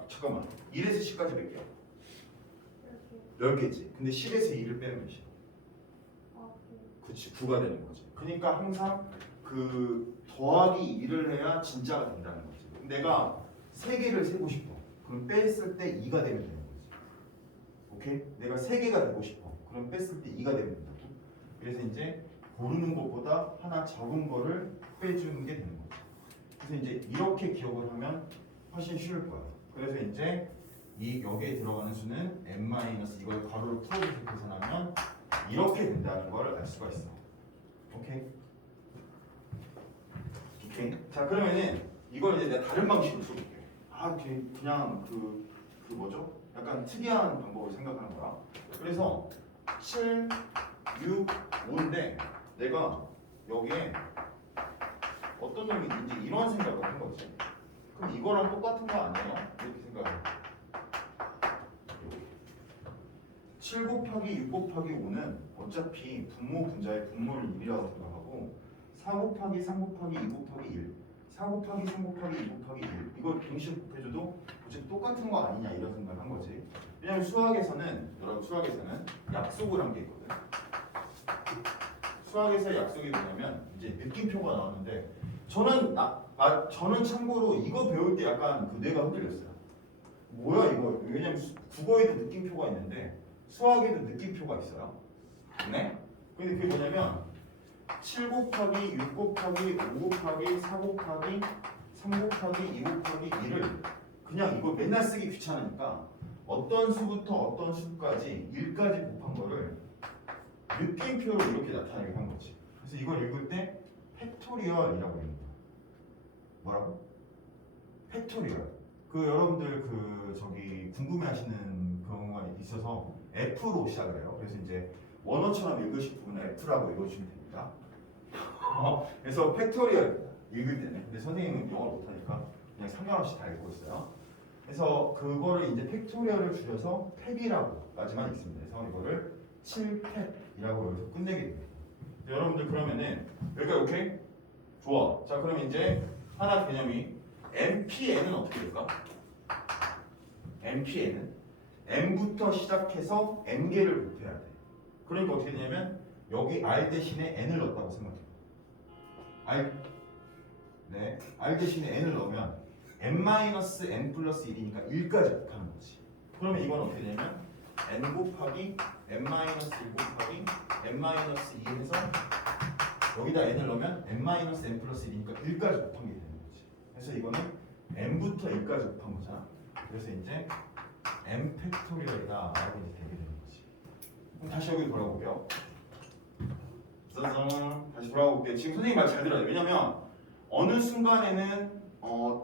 잠깐만 1에서 10까지 몇 개야? 10개지. 근데 10에서 2를 빼면 몇이야? 그치, 9가 되는 거지. 그러니까 항상 그 더하기 2를 해야 진짜가 된다는 거지. 내가 3개를 세고 싶어. 그럼 뺐을 때 2가 되면 되는 거지. 오케이? 내가 3개가 되고 싶어. 그럼 뺐을 때 2가 되면 된다고. 그래서 이제 고르는 것보다 하나 적은 거를 빼주는 게 되는 거지. 그래서 이제 이렇게 기억을 하면 훨씬 쉬울 거야. 그래서 이제 이 여기에 들어가는 수는 n- 이걸 가로로 풀어서 계산하면 이렇게 된다는 걸 알 수가 있어. 오케이? 오케이. 자, 그러면은 이걸 이제 내가 다른 방식으로 써볼게. 그냥 그 뭐죠? 약간 특이한 방법을 생각하는 거야. 그래서 7, 6, 5인데 내가 여기에 어떤 놈이 이제 이런 생각을 한 거지. 그럼 이거랑 똑같은 거 아니에요? 이렇게 생각해. 7 곱하기 6 곱하기 5는 어차피 분모 분자의 분모를 1이라고 생각하고 4 곱하기 3 곱하기 2 곱하기 1 4 곱하기 3 곱하기 2 곱하기 1 이걸 동시에 곱해줘도 어차피 똑같은 거 아니냐 이런 생각을 한 거지. 왜냐면 수학에서는 여러분 수학에서는 약속을 한 게 있거든. 수학에서 약속이 뭐냐면 이제 느낌표가 나오는데 저는 참고로 이거 배울 때 약간 그 뇌가 흔들렸어요. 뭐야 이거? 왜냐면 국어에도 느낌표가 있는데 수학에도 느낌표가 있어요. 네? 근데 그게 뭐냐면 7 곱하기 6 곱하기 5 곱하기 4 곱하기 3 곱하기 2 곱하기 1을 그냥 이거 맨날 쓰기 귀찮으니까 어떤 수부터 어떤 수까지 1까지 곱한 거를 느낌표로 이렇게 나타내게 한 거지. 그래서 이걸 읽을 때 팩토리얼이라고 읽는 거야. 뭐라고? 팩토리얼. 그 여러분들 그 저기 궁금해하시는 경우가 있어서 F로 시작을 해요. 그래서 이제 원어처럼 읽으실 부분은 F라고 읽어주시면 됩니다. 그래서 팩토리얼 읽을 때는 근데 선생님은 영어를 못하니까 그냥 상관없이 다 읽고 있어요. 그래서 그거를 이제 팩토리얼을 줄여서 팩이라고까지만 읽습니다. 그래서 이거를 7팩이라고 여기서 끝내게 됩니다. 여러분들 그러면은 여기가 오케이? 좋아. 자 그럼 이제 하나 개념이 MPN은 어떻게 될까? MPN은 M부터 시작해서 N개를 곱해야 돼. 그러니까 어떻게 되냐면 여기 R 대신에 N을 넣었다고 생각해요. R 대신에 N을 넣으면 N-N 플러스 1이니까 1까지 곱하는 거지. 그러면 이건 어떻게 되냐면 N 곱하기 N-1 곱하기 N-2 해서 여기다 N을 넣으면 N-N 플러스 1이니까 1까지 곱한 게 되는 거지. 그래서 이거는 N부터 1까지 곱한 거잖아. 그래서 이제 M 팩토리얼이다 라고 이제 되게 되는 거지. 그럼 다시 여기 돌아볼게요. 짜잔. 다시 돌아볼게요. 지금 선생님 말 잘 들어야 돼. 왜냐면 어느 순간에는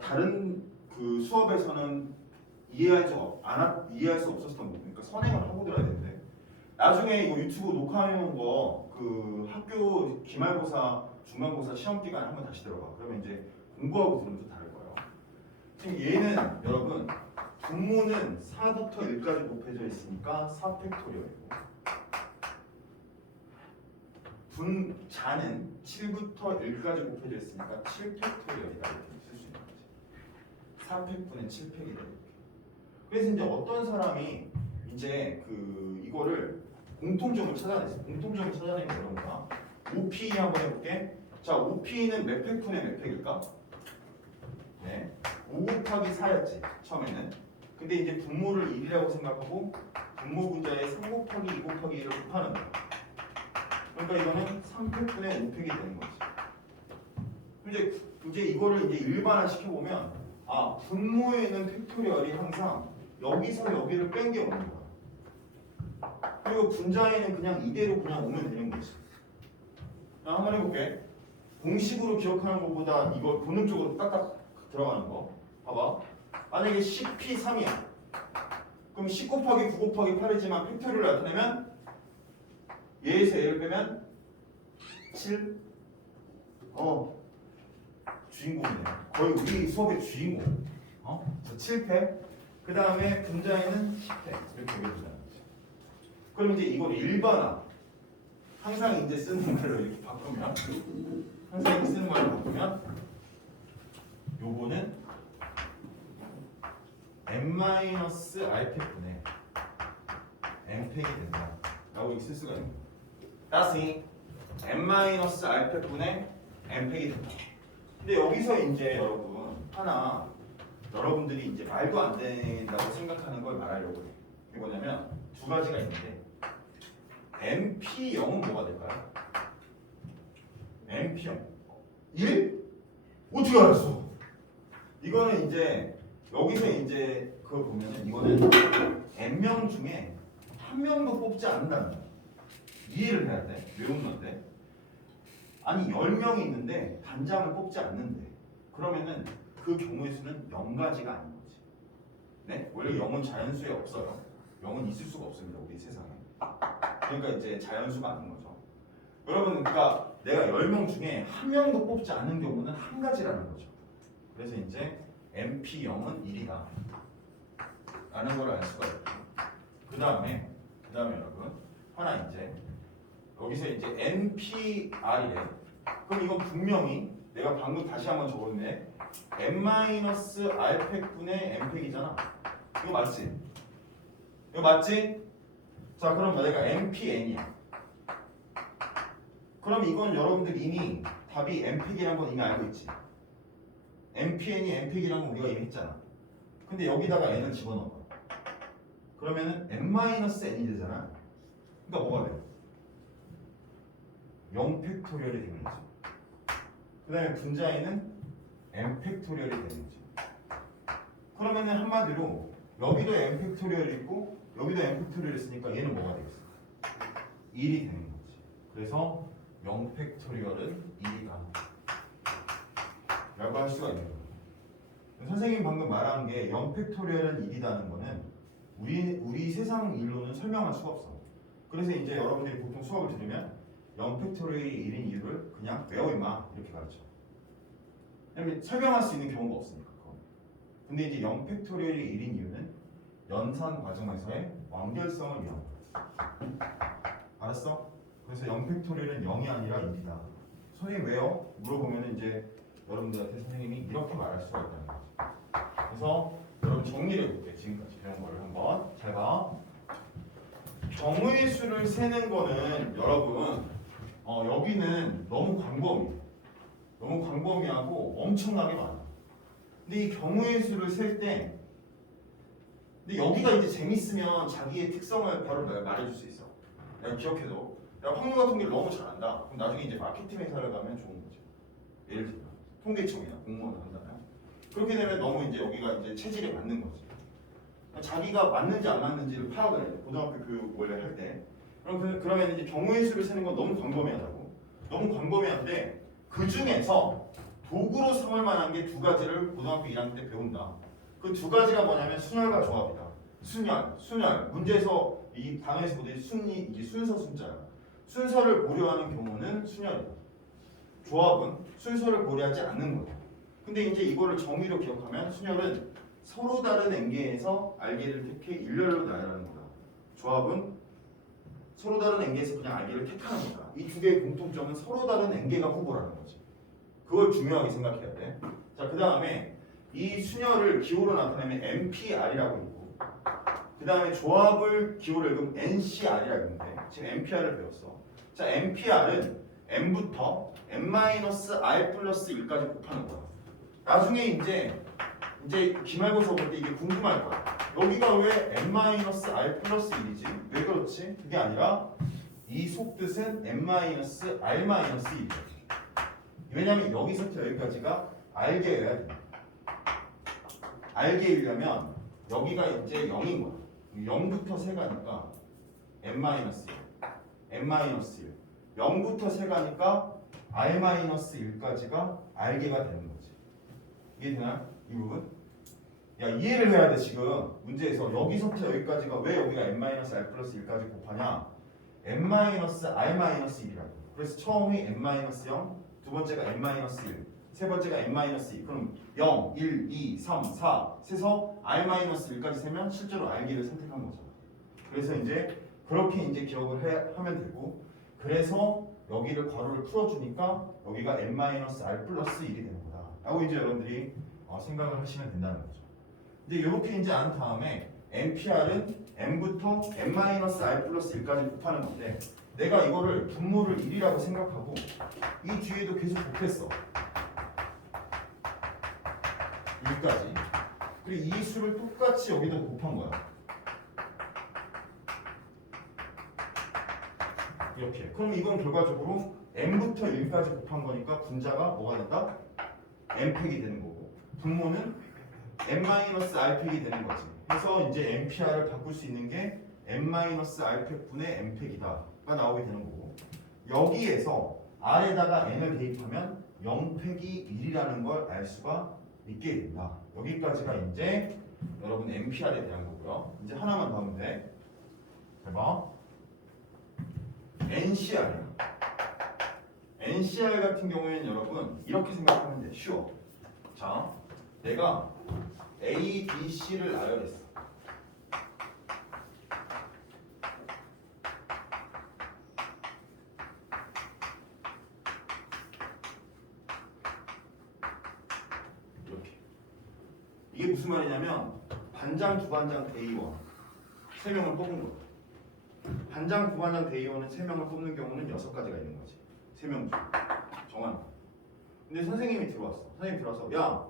다른 그 수업에서는 이해할 수 없었던 거. 그러니까 선행을 하고 들어야 되는데 나중에 이거 유튜브 녹화해놓은 거 그 학교 기말고사, 중간고사 시험 기간에 한번 다시 들어봐. 그러면 이제 공부하고 들으면 좀 다를 거예요. 지금 얘는 여러분 분모는 4부터 1까지 곱해져 있으니까 4 팩토리얼이고 분자는 7부터 1까지 곱해져 있으니까 7 팩토리얼이다 이렇게 쓸 수 있는 거지. 4팩분의 7팩이다 이렇게. 그래서 이제 어떤 사람이 이제 그 이거를 공통점을 찾아냈어. 공통점을 찾아내는 게 이런 거야. OP 한번 해볼게. 자, OP는 몇 팩분의 몇 팩일까? 네, 5 곱하기 4였지 처음에는. 근데 이제 분모를 1이라고 생각하고 분모 분자에 3 곱하기 2 곱하기 1을 곱하는 거야. 그러니까 이거는 3팩분의 5팩이 되는 거지. 이제 이거를 이제 일반화 시켜보면 아 분모에는 팩토리얼이 항상 여기서 여기를 뺀 게 오는 거야. 그리고 분자에는 그냥 이대로 그냥 오면 되는 거지. 자, 한번 해볼게. 공식으로 기억하는 것보다 이거 본능적으로 딱딱 들어가는 거. 봐봐. 만약에 10P3이야. 그럼 10 곱하기 9 곱하기 8이지만 팩토리얼을 나타내면 얘에서 얘를 빼면 7. 주인공이네. 거의 우리 수업의 주인공. 7팩. 그 다음에 분자에는 10팩. 이렇게 얘기해주잖아. 그럼 이제 이걸 일반화. 항상 이제 쓰는 말로 이렇게 바꾸면, 요거는 n-r팩분의 n팩이 된다. 라고 쓸 수가 있는 거야. 따스히 n-r팩분의 n팩이 된다. 근데 여기서 이제 여러분들이 이제 말도 안 된다고 생각하는 걸 말하려고 해. 이게 뭐냐면 두 가지가 있는데 MP0은 뭐가 될까요? MP0 1? 어떻게 알았어? 이거는 이제 여기서 이제 그걸 보면은 이거는 N명 중에 한 명도 뽑지 않는다는 거야. 이해를 해야 돼. 외운 건데. 아니 10명이 있는데 단장을 뽑지 않는데 그러면은 그 경우의 수는 0가지가 아닌 거지. 네? 원래 0은 자연수에 없어요. 0은 있을 수가 없습니다. 우리 세상에. 그러니까 이제 자연수가 아닌 거죠. 여러분 그러니까 내가 10명 중에 한 명도 뽑지 않는 경우는 한 가지라는 거죠. 그래서 이제 MP0은 1이다 라는 걸 알 수가 있고 그 다음에 여러분 하나 이제 여기서 이제 NPR이래. 그럼 이건 분명히 내가 방금 다시 한번 적었네. n-r팩분의 n팩이잖아. 이거 맞지? 이거 맞지? 자 그럼 내가 NPN이야. 그럼 이건 여러분들 이미 답이 n팩이라는 건 이미 알고 있지. NPN이 n팩이라는 건 우리가 이미 했잖아. 근데 여기다가 n을 집어넣어. 그러면은 n-n이 되잖아. 그러니까 뭐가 돼? 0팩토리얼이 되는 거지. 그 다음에 분자에는 n팩토리얼이 되는 거지. 그러면은 한마디로 여기도 n팩토리얼이 있고 여기도 n팩토리얼이 있으니까 얘는 뭐가 되겠어? 1이 되는 거지. 그래서 0팩토리얼은 1이다 라고 할 수가 있는 거예요. 선생님 방금 말한 게 0팩토리얼은 1이라는 거는 우리 세상 일로는 설명할 수가 없어. 그래서 이제 여러분들이 보통 수업을 들으면 0팩토리얼이 1인 이유를 그냥 외워 임마 이렇게 가르쳐. 왜냐면 설명할 수 있는 경우가 없으니까. 근데 이제 0팩토리얼이 1인 이유는 연산 과정에서의 완결성을 위한 거야. 알았어? 그래서 0팩토리얼은 0이 아니라 1이다. 선생님 왜요? 물어보면 이제 여러분들한테 선생님이 이렇게 말할 수가 있다는 거지. 그래서 여러분 정리를 해볼게. 지금까지 배운 거를 한번 잘 봐. 경우의 수를 세는 거는 여러분 여기는 너무 광범위하고 엄청나게 많아. 근데 이 경우의 수를 셀 때 근데 여기가 이제 재밌으면 자기의 특성을 바로 말해줄 수 있어. 내가 기억해도 내가 확률 같은 걸 너무 잘한다. 그럼 나중에 이제 마케팅 회사를 가면 좋은 거지. 예를 들면 통계청이나 공무원을 한다면 그렇게 되면 너무 이제 여기가 이제 체질에 맞는 거지. 자기가 맞는지 안 맞는지를 파악을 해. 고등학교 교육 원래 할 때. 그러면 이제 경우의 수를 세는 건 너무 광범위하다고. 너무 광범위한데 그 중에서 도구로 삼을 만한 게 두 가지를 고등학교 1학년 때 배운다. 그 두 가지가 뭐냐면 순열과 조합이다. 순열. 문제에서 이 단어에서 보듯이 이게 순서 순자야. 순서를 고려하는 경우는 순열이다. 조합은 순서를 고려하지 않는 거야. 근데 이제 이거를 정의로 기억하면 순열은 서로 다른 n개에서 r개를 택해 일렬로 나열하는 거다. 조합은 서로 다른 n개에서 그냥 r개를 택하는 거다. 이 두 개의 공통점은 서로 다른 n개가 후보라는 거지. 그걸 중요하게 생각해야 돼. 자, 그 다음에 이 순열을 기호로 나타내면 NPR이라고 있고 그 다음에 조합을 기호로 읽으면 NCR이라고 있는데 지금 NPR을 배웠어. 자, NPR은 n부터 n-r 플러스 1까지 곱하는 거야. 나중에 이제 기말고사 볼 때 이게 궁금할 거야. 여기가 왜 n-r 플러스 1이지? 왜 그렇지? 그게 아니라 이 속뜻은 n-r-1이야. 왜냐면 여기서부터 여기까지가 알게여야 돼. 알게이려면 여기가 이제 0인 거야. 0부터 세가니까 n-1 0부터 세가니까 r-1까지가 알게가 되는 거지. 이해되나요? 이 부분? 야, 이해를 해야 돼. 지금 문제에서 여기서부터 여기까지가 왜 여기가 n-r 플러스 1까지 곱하냐? n-r-1이라고. 그래서 처음이 n-0, 두 번째가 n-1, 세 번째가 n-2. 그럼 0, 1, 2, 3, 4 세서 r-1까지 세면 실제로 r기를 선택한 거죠. 그래서 이제 그렇게 이제 기억을 하면 되고, 그래서 여기를 괄호를 풀어주니까 여기가 n-r 플러스 1이 되는 거다 라고 이제 여러분들이 생각을 하시면 된다는 거죠. 근데 이렇게 이제 안 다음에 NPR은 n부터 n-r 플러스 1까지 곱하는 건데, 내가 이거를 분모를 1이라고 생각하고 이 뒤에도 계속 곱했어. 1까지. 그리고 이 수를 똑같이 여기다 곱한 거야. 이렇게. 그럼 이건 결과적으로 n부터 1까지 곱한 거니까 분자가 뭐가 된다? n팩이 되는 거고, 분모는 n-r팩이 되는 거지. 그래서 이제 NPR을 바꿀 수 있는 게 n-r팩분의 n팩이다 가 나오게 되는 거고, 여기에서 r에다가 n을 대입하면 0팩이 1이라는 걸 알 수가 있게 된다. 여기까지가 이제 여러분 NPR에 대한 거고요. 이제 하나만 더 하면 돼. 잘 봐. NCR이야. NCR 같은 경우에는 여러분 이렇게 생각하면 돼. 쉬워. 자, 내가 A, B, C를 나열했어. 이렇게. 이게 무슨 말이냐면 반장, 부반장, 대의원 3명을 뽑은 거야. 반장, 부반장, 대의원은 3명을 뽑는 경우는 6가지가 있는 거지. 3명 중 정한 거. 근데 선생님이 들어왔어. 선생님이 들어와서 야,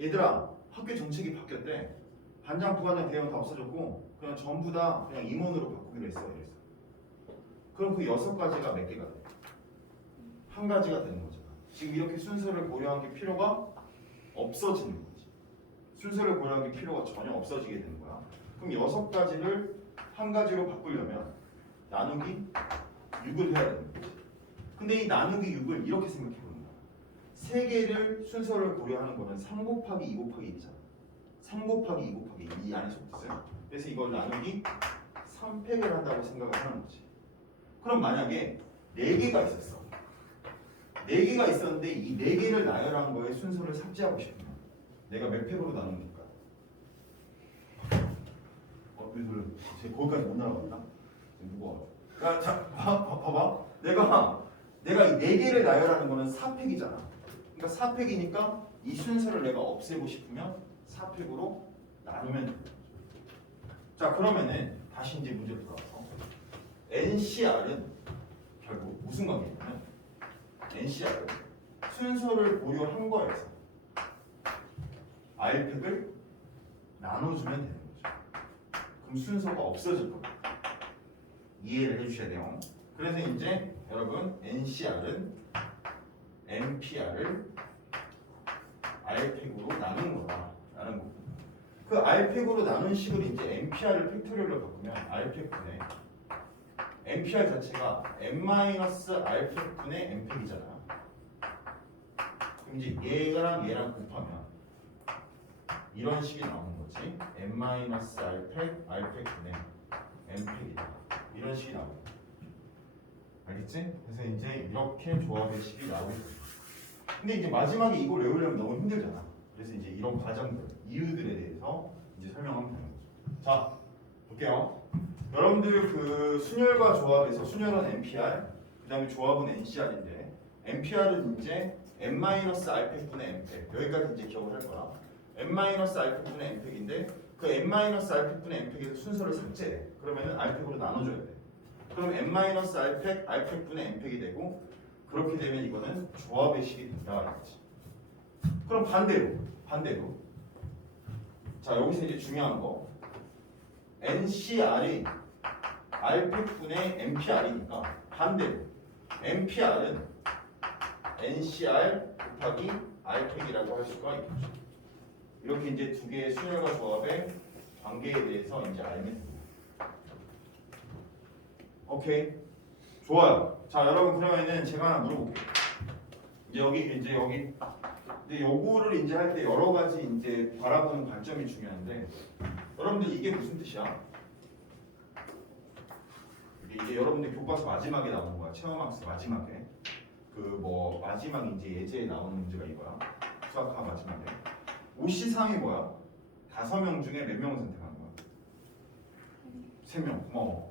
얘들아 학교 정책이 바뀌었대. 반장, 부반장, 대의원 다 없어졌고 그냥 전부 다 그냥 임원으로 바꾸기로 했어. 이랬어. 그럼 그 6가지가 몇 개가 돼? 한 가지가 되는 거잖아. 지금 이렇게 순서를 고려한 게 필요가 없어지는 거지. 순서를 고려한 게 필요가 전혀 없어지게 되는 거야. 그럼 6가지를 한 가지로 바꾸려면 나누기 6을 해야 되는 거지. 근데 이 나누기 6을 이렇게 생각해 보는 거야. 3개를 순서를 고려하는 거는 3 곱하기 2 곱하기 1이잖아. 3 곱하기 2 곱하기 2 안에 속했어요. 그래서 이걸 나누기 3팩을 한다고 생각을 하는 거지. 그럼 만약에 4개가 있었어. 4개가 있었는데 이 4개를 나열한 거에 순서를 삭제하고 싶으면 내가 몇 팩으로 나누면 될까? 왜 그래? 제 거기까지 못 날아갔나? 무거워. 야, 자, 봐봐. 내가 이 4개를 나열하는 거는 4팩이잖아. 그러니까 4팩이니까 이 순서를 내가 없애고 싶으면 4팩으로 나누면 돼. 자, 그러면은 다시 이제 문제로 돌아와서 NCR은 결국 무슨 관계냐면 NCR은 순서를 고려한 거에서 R팩을 나눠주면 되는 거죠. 그럼 순서가 없어질 겁니다. 이해를 해주셔야 돼요. 그래서 이제 여러분 NCR은 NPR을 R팩으로 나눈 거다라는 거고, 그 R팩으로 나눈 식을 이제 NPR을 팩토리얼로 바꾸면 R팩분의 NPR 자체가 n-R팩분의 n팩이잖아. 그럼 이제 얘랑 곱하면 이런 식이 나오는 거지. n-R팩 R팩분의 n팩이다. 이런 식이 나오는 거야. 알겠지? 그래서 이제 이렇게 조합의 식이 나오겠지. 근데 이제 마지막에 이걸 외우려면 너무 힘들잖아. 그래서 이제 이런 과정들, 이유들에 대해서 이제 설명하면 되는 거죠. 자, 볼게요. 여러분들 그 순열과 조합에서 순열은 NPR, 그 다음에 조합은 NCR인데 NPR은 이제 n-R팩분의 n팩, 여기까지 이제 기억을 할 거야. n-R팩분의 n팩인데 그 n-R팩분의 n팩에서 순서를 삭제해. 그러면은 R팩으로 나눠줘야 돼. 그럼 n-R팩, R팩분의 n팩이 되고, 그렇게 되면 이거는 조합의 식이 된다 그랬지. 그럼 반대로 자, 여기서 이제 중요한 거 NCR이 R팩분의 NPR이니까 반대로 NPR은 NCR 곱하기 R팩이라고 할 수가 있겠죠. 이렇게 이제 두 개의 순열과 조합의 관계에 대해서 이제 알면 됩니다. 오케이, 좋아요. 자, 여러분 그러면은 제가 하나 물어볼게요. 이제 여기 근데 요거를 이제 할 때 여러 가지 이제 바라보는 관점이 중요한데, 여러분들 이게 무슨 뜻이야? 이게 여러분들 교과서 마지막에 나오는 거야. 체험학습 마지막에 그 뭐 마지막 이제 예제에 나오는 문제가 이거야. 수학과 마지막에 OC3이 뭐야? 5명 중에 몇 명을 선택하는 거야? 3명. 고마워.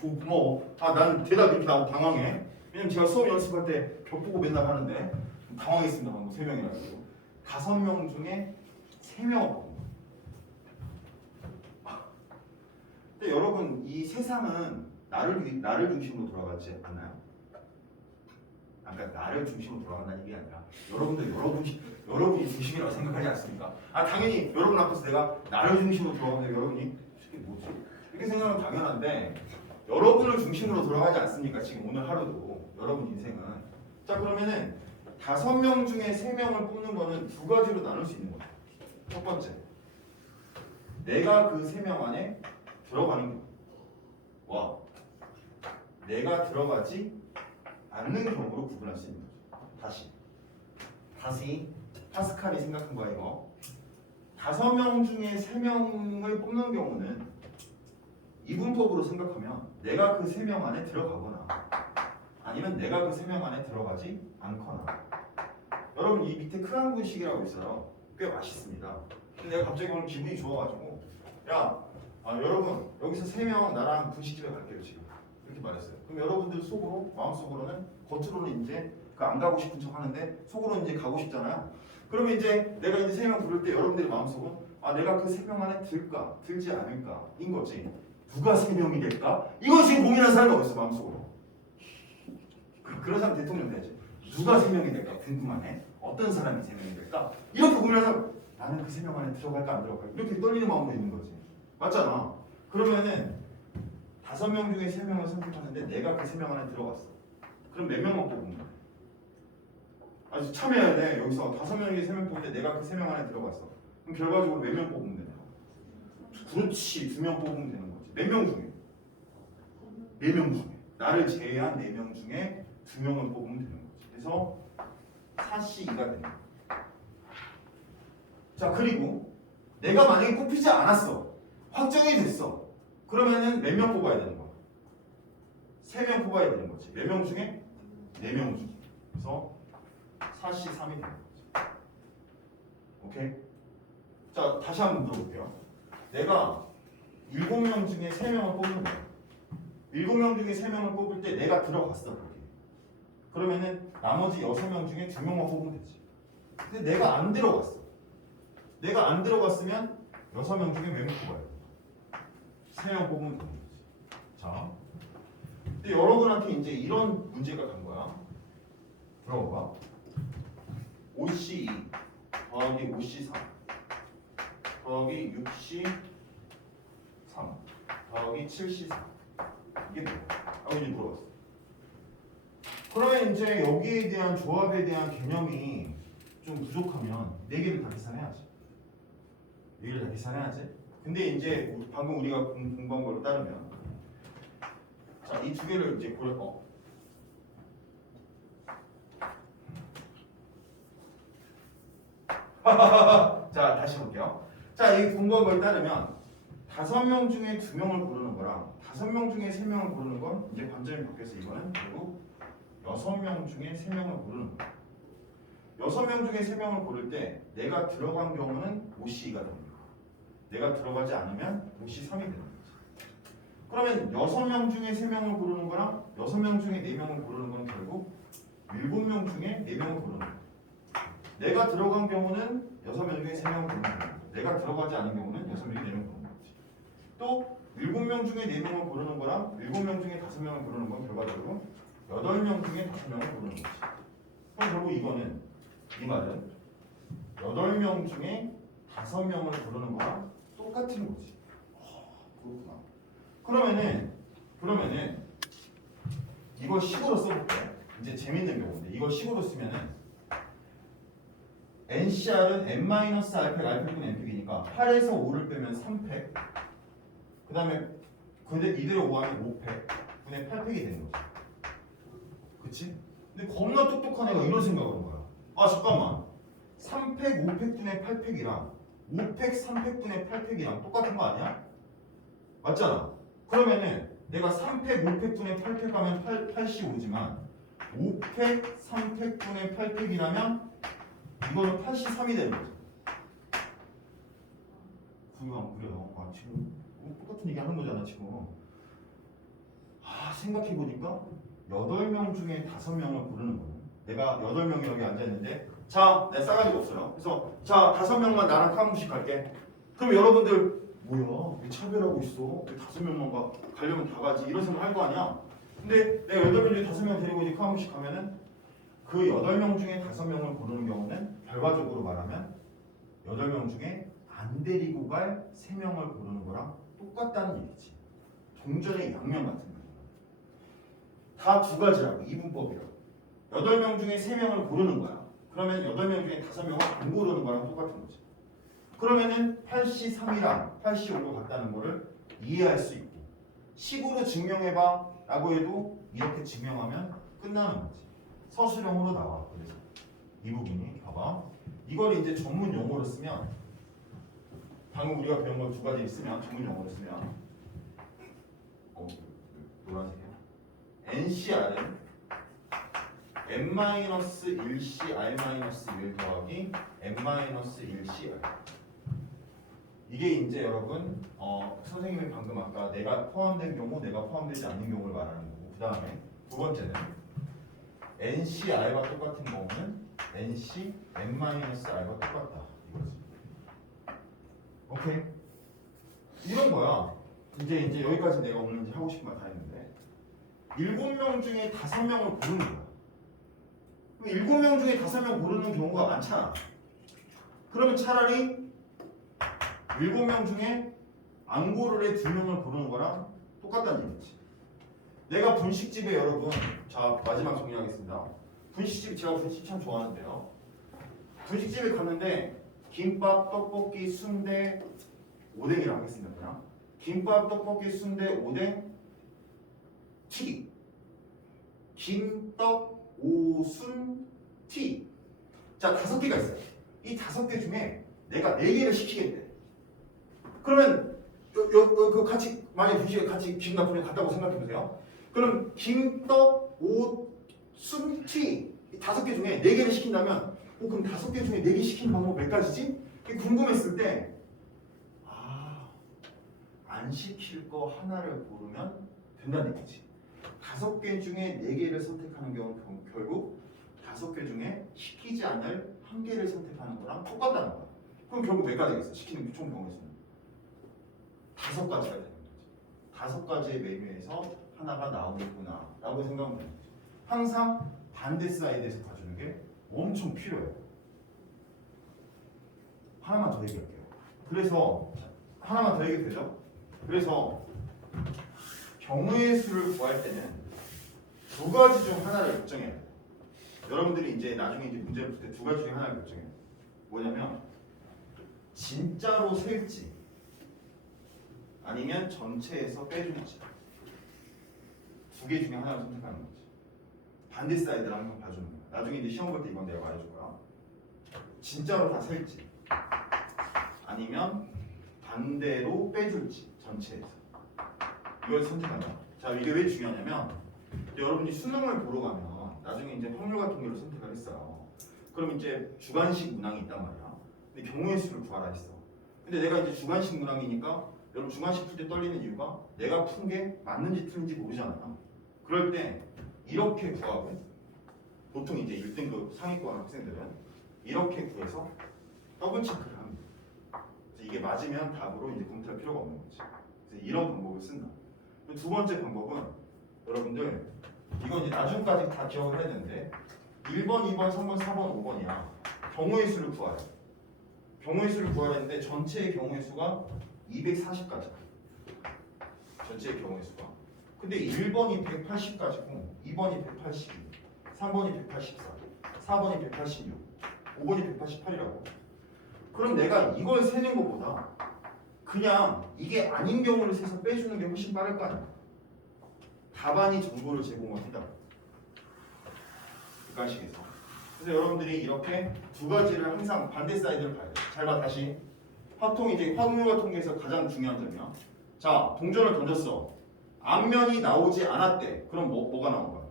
고마워. 난 대답 이렇게 나오고 당황해. 왜냐면 제가 수업 연습할 때 벽 보고 맨날 하는데 당황했습니다. 방금 3명이라고. 5명 중에 3명. 근데 여러분 이 세상은 나를 중심으로 돌아가지 않나요? 그러니까 나를 중심으로 돌아간다는 게 아니라 여러분들 여러분이 중심이라고 생각하지 않습니까? 당연히 여러분 앞에서 내가 나를 중심으로 돌아가는데 여러분이 이게 뭐지? 이렇게 생각하면 당연한데 여러분을 중심으로 돌아가지 않습니까? 지금 오늘 하루도 여러분 인생은. 자, 그러면은 5명 중에 3명을 뽑는 거는 2가지로 나눌 수 있는 거죠. 첫 번째, 내가 그 3명 안에 들어가는 경우와 내가 들어가지 않는 경우로 구분할 수 있는 거죠. 다시 파스칼이 생각한 거야 이거. 5명 중에 3명을 뽑는 경우는 이분법으로 생각하면 내가 그 3명 안에 들어가거나 아니면 내가 그 3명 안에 들어가지 않거나. 여러분 이 밑에 크한 분식이라고 있어요. 꽤 맛있습니다. 근데 내가 갑자기 오늘 기분이 좋아가지고 야 여러분 여기서 3명 나랑 분식집에 갈게요 지금 이렇게 말했어요. 그럼 여러분들 속으로 마음속으로는 겉으로는 이제 그 안 가고 싶은 척 하는데 속으로는 이제 가고 싶잖아요. 그러면 이제 내가 이제 3명 부를 때 여러분들이 마음속은 내가 그 3명 안에 들까 들지 않을까 인 거지. 누가 3명이 될까? 이거 지금 고민하는 사람이 어딨어 마음속으로. 그런 사람 대통령 돼야지. 누가 3명이 될까 궁금하네. 어떤 사람이 3명이 될까? 이렇게 고민하는 사람 나는 그 3명 안에 들어갈까 안 들어갈까 이렇게 떨리는 마음으로 있는 거지. 맞잖아. 그러면은 5명 중에 3명을 선택하는데 내가 그 3명 안에 들어갔어. 그럼 몇 명만 뽑으면 돼? 아주 참여해야 돼. 여기서 5명 중에 3명 뽑을 때 내가 그 3명 안에 들어갔어. 그럼 결과적으로 몇 명 뽑으면 되냐? 그렇지. 2명 뽑으면 되는 거지. 몇 명 중에? 4명 중에. 나를 제외한 4명 중에 2명을 뽑으면 되는 거지. 그래서 4C2가 되는 거야. 자, 그리고 내가 만약에 뽑히지 않았어. 확정이 됐어. 그러면은 몇 명 뽑아야 되는 거야? 3명 뽑아야 되는 거지. 몇 명 중에? 4명 중에. 그래서 4C3이 되는 거지. 오케이? 자, 다시 한번 물어볼게요. 내가 7명 중에 3명을 뽑는 거야. 7명 중에 3명을 뽑을 때 내가 들어갔어. 거기. 그러면은 나머지 6명 중에 2명만 뽑으면 되지. 근데 내가 안 들어갔어. 내가 안 들어갔으면 6명 중에 몇 명 뽑아야 돼? 3명 뽑으면 되는 거지. 자, 근데 여러분한테 이제 이런 문제가 간 거야. 들어봐. 5C2 더하기 5C3 더하기 6C3 더하기 7C4 이게 뭐야? 라고 이제 물어봤어. 그러면 이제 여기에 대한 조합에 대한 개념이 좀 부족하면 4개를 다 계산해야지. 4개를 다 계산해야지. 근데 이제 방금 우리가 공부한 거로 따르면 자, 이 2개를 이제 자, 다시 볼게요. 자, 이 공부한 걸 따르면 5명 중에 2명을 고르는 거랑 5명 중에 3명을 고르는 건 이제 관점이 바뀌어서 이거는 결국 6명 중에 3명을 고르는 거야. 6명 중에 3명을 고를 때 내가 들어간 경우는 5C가 됩니다. 내가 들어가지 않으면 5C3이 되는 거지. 그러면 6명 중에 3명을 고르는 거랑 6명 중에 4명을 고르는 건 결국 7명 중에 4명을 고르는 거야. 내가 들어간 경우는 6명 중에 3명을 고르는 거야. 내가 들어가지 않은 경우는 6명 중에 4명을 고르는 거지. 또 7명 중에 4명을 고르는 거랑 7명 중에 5명을 고르는 건 결과적으로 8명 중에 5명을 고르는 거지. 그럼 결국 이거는 이 말은 8명 중에 5명을 고르는 거랑 똑같은 거지. 그렇구나. 그러면은 이걸 식으로 써볼게. 이제 재밌는 경우인데 이걸 식으로 쓰면은 NCR은 n-r팩 r팩분 n팩이니까 8에서 5를 빼면 3팩 그 다음에 이대로 5하면 5팩 분의 8팩이 되는 거지. 그치? 근데 겁나 똑똑한 애가 이런 생각을 한 거야. 잠깐만 3팩 5팩 분의 8팩이랑 5팩 3팩 분의 8팩이랑 똑같은 거 아니야? 맞잖아. 그러면은 내가 3팩 5팩 분의 8팩 하면 85지만 5팩 3팩 분의 8팩이라면 이거는 83이 되는 거죠. 그거 그래요. 지금 똑같은 얘기 하는 거잖아 지금. 생각해보니까 8명 중에 5명을 고르는 거예요. 내가 8명이 여기 앉아있는데 자, 내 싸가지가 없어요. 그래서 자, 5명만 나랑 카무식 갈게. 그럼 여러분들 뭐야? 왜 차별하고 있어? 왜 5명만 가려면 다 가지? 이런 생각 할 거 아니야? 근데 내가 8명 중에 5명 데리고 이제 카무식 가면은 그 8명 중에 5명을 고르는 경우는 결과적으로 말하면 8명 중에 안 데리고 갈 3명을 고르는 거랑 똑같다는 얘기지. 동전의 양면 같은 거. 다 두 가지라고. 이분법이라고. 8명 중에 3명을 고르는 거야. 그러면 8명 중에 5명을 안 고르는 거랑 똑같은 거지. 그러면은 8C3이랑 8C5가 같다는 거를 이해할 수 있고 식으로 증명해봐 라고 해도 이렇게 증명하면 끝나는 거지. 서술형으로 나와. 그래서 이 부분이 봐봐. 이걸 이제 전문 용어로 쓰면 방금 우리가 배운 걸 2가지 있으면 전문 용어로 쓰면 노란색이야. NCR은 n-1c r-1 더하기 n-1c r. 이게 이제 여러분 선생님이 방금 아까 내가 포함된 경우, 내가 포함되지 않는 경우를 말하는 거고, 그 다음에 두 번째는 NCR과 똑같은 경우는 NC n-r과 똑같다 이거지. 오케이? 이런 거야. 이제 여기까지 내가 오늘 이제 하고 싶은 말 다 했는데 7명 중에 5명을 고르는 거야. 7명 중에 5명 고르는 경우가 많잖아. 그러면 차라리 7명 중에 안 고르래 2명을 고르는 거랑 똑같다는 얘기지. 내가 분식집에 여러분, 자 마지막 정리하겠습니다. 분식집, 제가 분식집 참 좋아하는데요. 분식집에 갔는데 김밥, 떡볶이, 순대, 오뎅이라 하겠습니다. 그냥 김밥, 떡볶이, 순대, 오뎅, 튀기, 김떡, 오순, 튀. 자 5개가 있어요. 이 5개 중에 내가 4개를 시키겠대. 그러면 그 같이 만약 분식에 같이 기분 나쁘면 갔다고 생각해 보세요. 그럼 김떡, 오순, 튀 이 5개 중에 4개를 시킨다면, 그럼 5개 중에 4개 시키는 방법 몇 가지지? 궁금했을 때, 안 시킬 거 하나를 고르면 된다는 얘기지. 5개 중에 4개를 선택하는 경우는 결국 5개 중에 시키지 않을 1개를 선택하는 거랑 똑같다는 거야. 그럼 결국 몇 가지겠어? 시키는 총 경우의 수는 5가지가 되는 거지. 5가지의 메뉴에서 하나가 나오겠구나 라고 생각하면 되는 거지. 항상 반대 사이드에서 봐주는 게 엄청 필요해요. 하나만 더 얘기할게요. 그래서 하나만 더 얘기해도 되죠? 그래서 경우의 수를 구할 때는 2가지 중 하나를 결정해야 돼요. 여러분들이 이제 나중에 이제 문제를 풀 때 2가지 중에 하나를 결정해요. 뭐냐면 진짜로 셀지 아니면 전체에서 빼줄지, 2개 중에 하나를 선택하는 거지. 반대 사이드를 항상 봐주는 거야. 나중에 이제 시험 볼 때 이건 내가 말해줄 거야. 진짜로 다 셀지 아니면 반대로 빼줄지, 전체에서. 이걸 선택한다. 자, 이게 왜 중요하냐면 여러분이 수능을 보러 가면 나중에 이제 확률 같은 걸로 선택을 했어요. 그럼 이제 주관식 문항이 있단 말이야. 근데 경우의 수를 구하라 했어. 근데 내가 이제 주관식 문항이니까, 여러분 주관식 풀 때 떨리는 이유가 내가 푼 게 맞는지 틀린지 모르잖아요. 그럴 때 이렇게 구하고, 보통 이제 1등급 상위권 학생들은 이렇게 구해서 더블 체크를 합니다. 그래서 이게 맞으면 답으로 이제 검토할 필요가 없는 거지. 그래서 이런 방법을 쓴다. 두 번째 방법은 여러분들 이건 이제 나중까지 다 기억을 했는데 1번, 2번, 3번, 4번, 5번이야. 경우의 수를 구하래. 경우의 수를 구하랬는데 전체의 경우의 수가 240가지. 전체의 경우의 수가. 근데 1번이 180가지고 2번이 182, 3번이 184, 4번이 186, 5번이 188이라고. 그럼 내가 이걸 세는 것보다 그냥 이게 아닌 경우를 세서 빼주는 게 훨씬 빠를 거 아니야. 답안이 정보를 제공을 한다. 객관식에서. 그래서 여러분들이 이렇게 2가지를 항상 반대 사이드를 봐야 돼. 잘 봐, 다시. 확통, 이제 확률과 통계에서 가장 중요한 점이야. 자, 동전을 던졌어. 앞면이 나오지 않았대. 그럼 뭐가 나온 거야?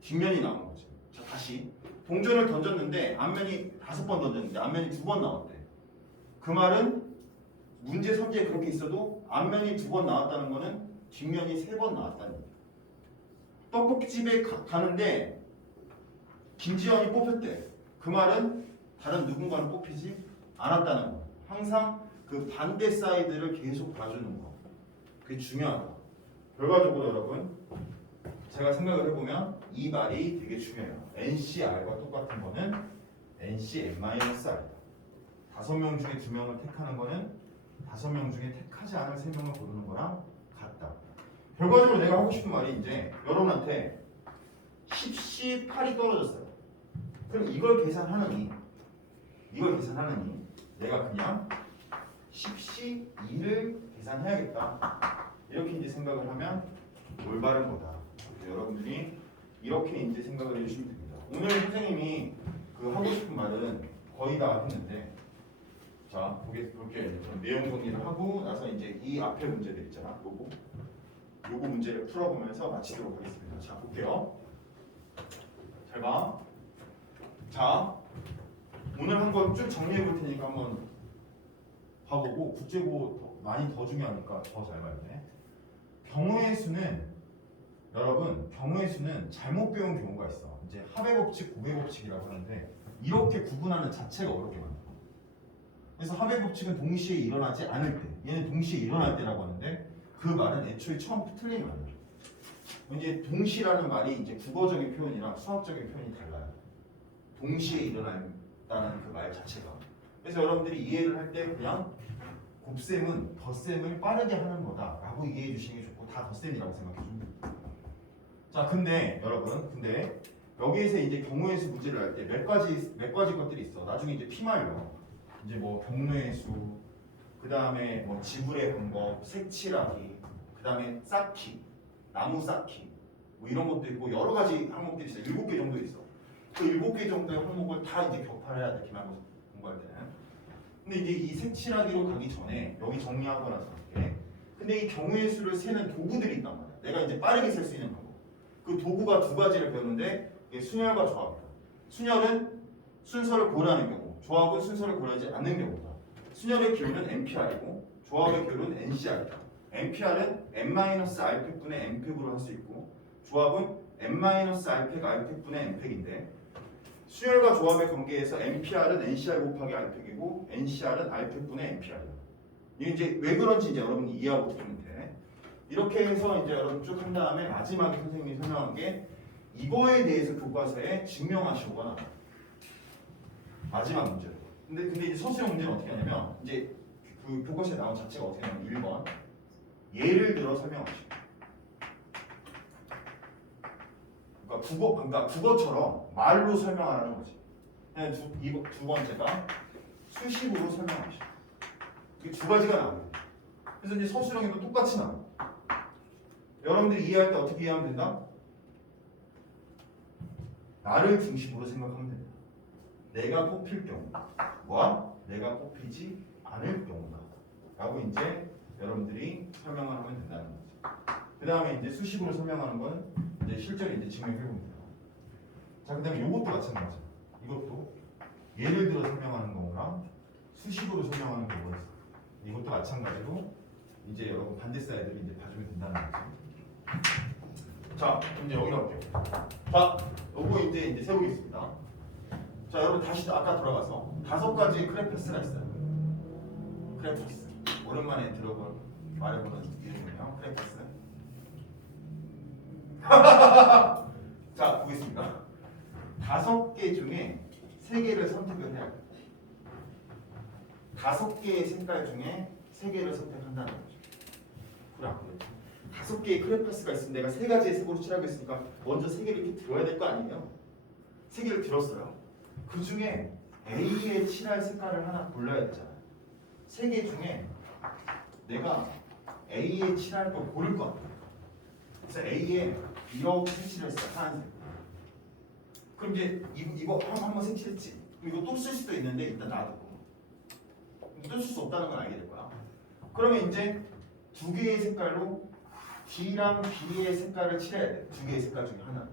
뒷면이 나온 거지. 자, 다시. 동전을 던졌는데 앞면이 5번 던졌는데 앞면이 2번 나왔대. 그 말은 문제 선지에 그렇게 있어도 앞면이 2번 나왔다는 거는 뒷면이 3번 나왔다는 얘기야. 떡볶이집에 가는데 김지현이 뽑혔대. 그 말은 다른 누군가는 뽑히지 않았다는 거. 항상 그 반대 사이드를 계속 봐주는 거. 그게 중요하다. 결과적으로 여러분, 제가 생각을 해보면 이 말이 되게 중요해요. NCR과 똑같은 거는 NCN-R다. 5명 중에 2명을 택하는 거는 5명 중에 택하지 않을 3명을 고르는 거랑 같다. 결과적으로 내가 하고 싶은 말이 이제 여러분한테 10시 8이 떨어졌어요. 그럼 이걸 계산하느니 내가 그냥 10시 2를 계산해야겠다. 이렇게 이제 생각을 하면 올바른 거다. 여러분들이 이렇게 이제 생각을 해주시면 됩니다. 오늘 선생님이 그 하고 싶은 말은 거의 다 했는데, 자 볼게요. 내용 정리를 하고 나서 이제 이 앞에 문제들 있잖아. 요거 문제를 풀어보면서 마치도록 하겠습니다. 자 볼게요. 잘 잘 봐. 자, 오늘 한 거 쭉 정리해 볼 테니까 한번 봐보고 국제고 많이 더 중요하니까 더 잘 봐야 돼. 경우의 수는 여러분 경우의 수는 잘못 배운 경우가 있어. 이제 합의 법칙, 고의 법칙이라고 하는데 이렇게 구분하는 자체가 어렵게 만들어. 그래서 합의 법칙은 동시에 일어나지 않을 때, 얘는 동시에 일어날 때라고 하는데 그 말은 애초에 처음부터 틀린 말이에요. 이제 동시라는 말이 이제 국어적인 표현이랑 수학적인 표현이 달라요. 동시에 일어난다는 그 말 자체가. 그래서 여러분들이 이해를 할 때 그냥 곱셈은 덧셈을 빠르게 하는 거다라고 이해해 주시는 게 좋고 다 덧셈이라고 생각해 줍니다. 자, 근데 여러분, 여기에서 이제 경우의 수 문제를 할 때 몇 가지 것들이 있어. 나중에 이제 피말려. 이제 뭐 경로의 수, 그 다음에 뭐 지불의 방법, 색칠하기, 그 다음에 쌓기, 나무 쌓기, 뭐 이런 것도 있고 여러 가지 항목들이 있어. 7개 정도 있어. 그 7개 정도의 항목을 다 이제 격파해야 돼, 기말고사 공부할 때는. 근데 이제 이 색칠하기로 가기 전에 여기 정리하고 나서 할게. 근데 이 경우의 수를 세는 도구들이 있단 말이야. 내가 이제 빠르게 셀 수 있는 방법. 그 도구가 두 가지를 배우는데 이게 순열과 조합이다. 순열은 순서를 고르는 경우, 조합은 순서를 고르지 않는 경우다. 순열의 기호는 NPR이고 조합의 기호는 NCR이다. NPR은 n-r팩분의 n팩으로 할 수 있고 조합은 n-r팩 r팩분의 n팩인데 순열과 조합의 관계에서 NPR은 NCR 곱하기 r팩이고 NCR은 r팩분의 NPR이야. 이게 이제 왜 그런지 이제 여러분이 이해하고 들으면 돼. 이렇게 해서 이제 여러분 쭉 한 다음에 마지막에 선생님이 설명한 게 이거에 대해서 교과서에 증명하시거나 마지막 문제로. 근데 이제 서술형 문제는 어떻게 하냐면 이제 그 교과서에 나온 자체가 어떻게 하냐면 1번 예를 들어 설명하시고. 그러니까 국어처럼 말로 설명하라는 거지. 그냥 두 번째가 수식으로 설명하시고. 이게 두 가지가 나와요. 그래서 이제 서술형에도 똑같이 나와요. 여러분들이 이해할 때 어떻게 이해하면 된다? 나를 중심으로 생각하면 된다. 내가 뽑힐 경우와 내가 뽑히지 않을 경우다 라고 이제 여러분들이 설명을 하면 된다는 거죠. 그 다음에 이제 수식으로 설명하는 건 이제 실제로 이제 증명해 봅니다. 자, 그 다음에 이것도 마찬가지야. 이것도 예를 들어 설명하는 경우랑 수식으로 설명하는 경우가 있어. 이것도 마찬가지로 이제 여러분 반대 사이드를 이제 봐주면 된다는 거죠. 자, 그럼 이제 여기로 갈게요. 자, 요거 이제 세우겠습니다. 자, 여러분 다시 아까 돌아가서 5가지 크레파스가 있어요. 크레파스. 오랜만에 들어본 말해보는 이름이에요. 크레파스. 자, 보겠습니다. 5개 중에 3개를 선택을 해야 돼요. 5개의 색깔 중에 3개를 선택한다는 거죠. 그래, 안 그래? 5개의 크레파스가 있으면 내가 3가지의 색으로 칠하고 있으니까 먼저 3개를 이렇게 들어야 될 거 아니에요? 3개를 들었어요. 그 중에 A에 칠할 색깔을 하나 골라야 되잖아요. 3개 중에 내가 A에 칠할 걸 고를 것 같아요. 그래서 A에 이렇게 색칠했어요. 하얀색. 그럼 이제 이거 한번 색칠했지. 이거 또 쓸 수도 있는데 일단 놔두고. 또 쓸 수 없다는 걸 알게 될 거야. 그러면 이제 2개의 색깔로 D랑 B의 색깔을 칠해야 돼. 2개의 색깔 중에 하나.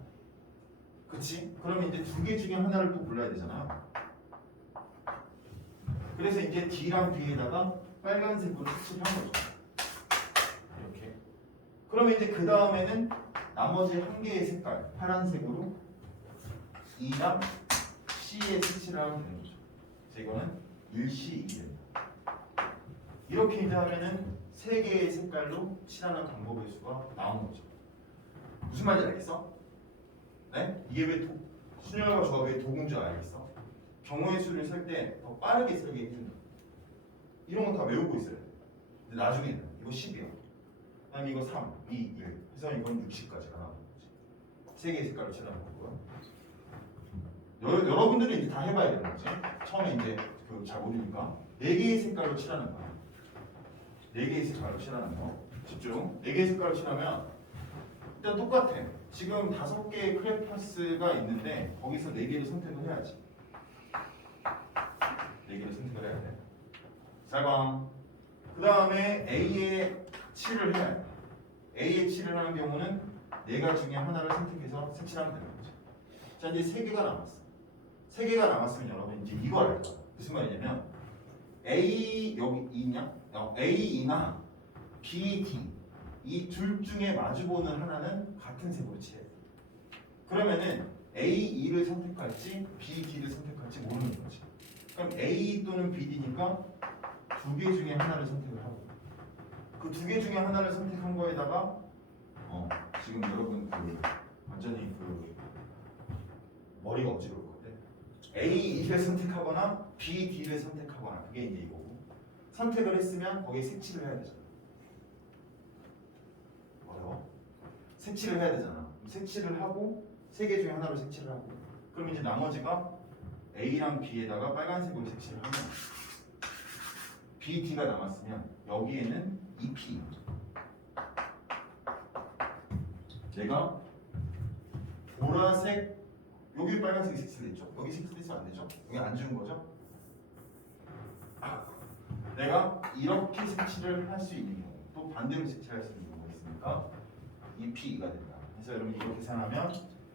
그치? 그러면 이제 2개 중에 하나를 또 골라야 되잖아요. 그래서 이제 D랑 B에다가 빨간색으로 색칠한 거죠. 이렇게. 그러면 이제 그 다음에는 나머지 1개의 색깔, 파란색으로 E랑 C의 색칠을 하면 되는 거죠. 그래서 이거는 1C, 2입니다. 이렇게 이제 하면은 3개의 색깔로 칠하는 방법의 수가 나오는 거죠. 무슨 말인지 알겠어? 네? 이게 왜 순열과 조합의 도구인 줄 알겠어? 경우의 수를 셀 때 더 빠르게 쓰게 해준다. 이런 거 다 외우고 있어요. 근데 나중에는 이거 10이야. 그 다음에 이거 3, 2, 1 해서 이건 60까지 가는 거지. 3개의 색깔로 칠하는 거고요. 여러분들은 이제 다 해봐야 되는 거지. 처음에 이제 잘 모르니까 4개의 색깔로 칠하는 거야. 4개의 색깔로 칠하는 거. 집중. 4개의 색깔로 칠하면 일단 똑같아. 지금 5개의 크레파스가 있는데 거기서 4개를 선택을 해야지. 4개를 선택을 해야 돼. 잘 봐. 그 다음에 A에 칠을 해야 돼. A에 칠을 하는 경우는 4가지 중에 하나를 선택해서 색칠하면 되는 거죠. 자 이제 3개가 남았어. 3개가 남았으면 여러분 이제 이거 알 거야. 무슨 말이냐면 A 여기 있냐? A나 B, D 이 둘 중에 마주보는 하나는 같은 색으로 칠해. 그러면은 A, 2를 선택할지 B, D를 선택할지 모르는 거지. 그럼 A 또는 B, D니까 2개 중에 하나를 선택을 하고 그 2개 중에 하나를 선택한 거에다가 지금 여러분 그 완전히 그 머리가 어지러울 건데 A, 2를 선택하거나 B, D를 선택하거나 그게 이제 이거고 선택을 했으면 거기에 색칠을 해야 되잖아. 어려워? 색칠을 해야 되잖아. 그럼 색칠을 하고 3개 중에 하나로 색칠을 하고 그럼 이제 나머지가 A랑 B에다가 빨간색으로 색칠을 하면 B, D가 남았으면 여기에는 EP 내가 보라색 여기 빨간색이 색칠됐죠? 여기 색칠됐으면 안 되죠? 여기 안 주는 거죠? 내가 이렇게 색칠을 할 수 있는 경우 또 반대로 색칠할 수 있는 경우가 있으니까 EP가 된다. 그래서 여러분 이렇게 계산하면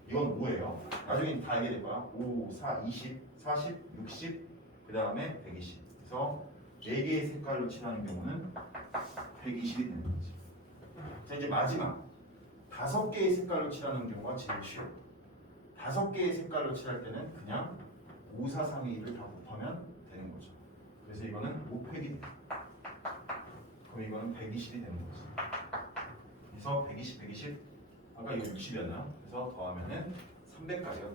이건 뭐예요? 나중에 다 알게 될 거야. 5, 4, 20, 40, 60, 그 다음에 120. 그래서 4개의 색깔로 칠하는 경우는 120이 되는 거지. 자 이제 마지막 5개의 색깔로 칠하는 경우가 제일 쉬워. 5개의 색깔로 칠할 때는 그냥 5, 4, 3, 2, 1을 다 곱하면 되는 거죠. 그래서 이거는 5팩이 돼. 그럼 이거는 120이 되는 거지. 그래서 120, 120 아까 이거 60이었나요? 그래서 더하면은 300까지가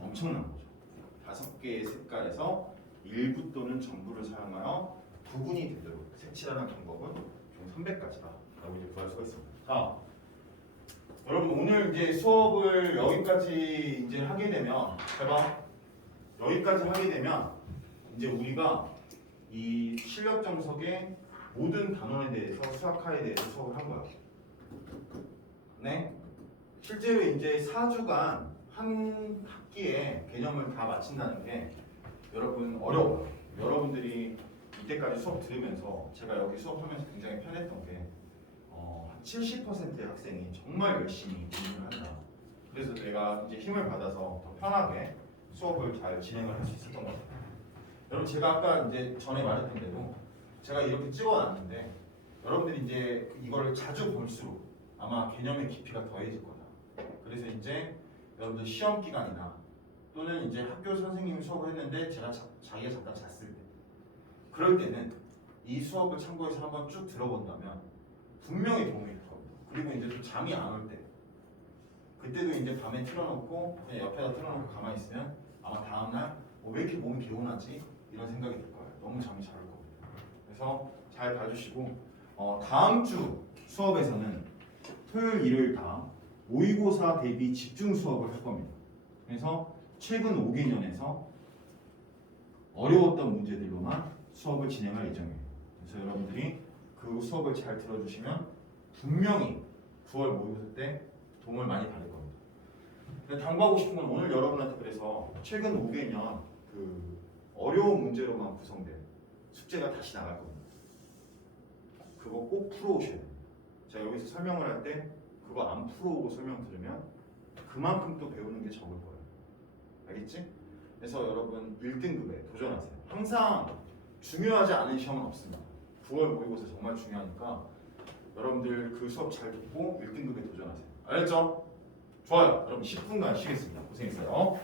엄청난 거죠. 5개의 색깔에서 일부 또는 전부를 사용하여 구분이 되도록 색칠하는 방법은 총 300가지다 라고 이제 구할 수가 있습니다. 자, 여러분 오늘 이제 수업을 여기까지 이제 하게 되면 해봐. 여기까지 하게 되면 이제 우리가 이 실력 정석의 모든 단원에 대해서 수학화에 대해서 수업을 한 거야. 네. 실제로 이제 4주간 한 학기에 개념을 다 마친다는 게 여러분 어려워요. 여러분들이 이때까지 수업 들으면서 제가 여기 수업하면서 굉장히 편했던 게 70%의 학생이 정말 열심히 공부를 한다. 그래서 내가 이제 힘을 받아서 더 편하게 수업을 잘 진행을 할 수 있었던 것 같아요. 여러분 제가 아까 이제 전에 말했던 대로 제가 이렇게 찍어놨는데 여러분들이 이제 이거를 자주 볼수록 아마 개념의 깊이가 더해질 거다. 그래서 이제 여러분들 시험 기간이나 또는 이제 학교 선생님이 수업을 했는데 자기가 잠깐 잤을 때 그럴 때는 이 수업을 참고해서 한번 쭉 들어본다면 분명히 도움이 될 겁니다. 그리고 이제 좀 잠이 안 올 때 그때도 이제 밤에 틀어놓고 그냥 옆에다 틀어놓고 가만히 있으면 아마 다음날 왜 이렇게 몸이 개운하지? 이런 생각이 들 거예요. 너무 잠이 잘 올 겁니다. 그래서 잘 봐주시고 다음 주 수업에서는 토요일, 일요일 다 모의고사 대비 집중 수업을 할 겁니다. 그래서 최근 5개년에서 어려웠던 문제들로만 수업을 진행할 예정이에요. 그래서 여러분들이 그 수업을 잘 들어주시면 분명히 9월 모의고사 때 도움을 많이 받을 겁니다. 근데 당부하고 싶은 건 오늘 여러분한테 그래서 최근 5개년 그 어려운 문제로만 구성된 숙제가 다시 나갈 겁니다. 그거 꼭 풀어오셔야 됩니다. 제가 여기서 설명을 할 때 그거 안 풀어오고 설명 들으면 그만큼 또 배우는 게 적을 거예요. 알겠지? 그래서 여러분 1등급에 도전하세요. 항상 중요하지 않은 시험은 없습니다. 9월 모의고사 정말 중요하니까 여러분들 그 수업 잘 듣고 1등급에 도전하세요. 알겠죠? 좋아요. 여러분 10분간 쉬겠습니다. 고생했어요.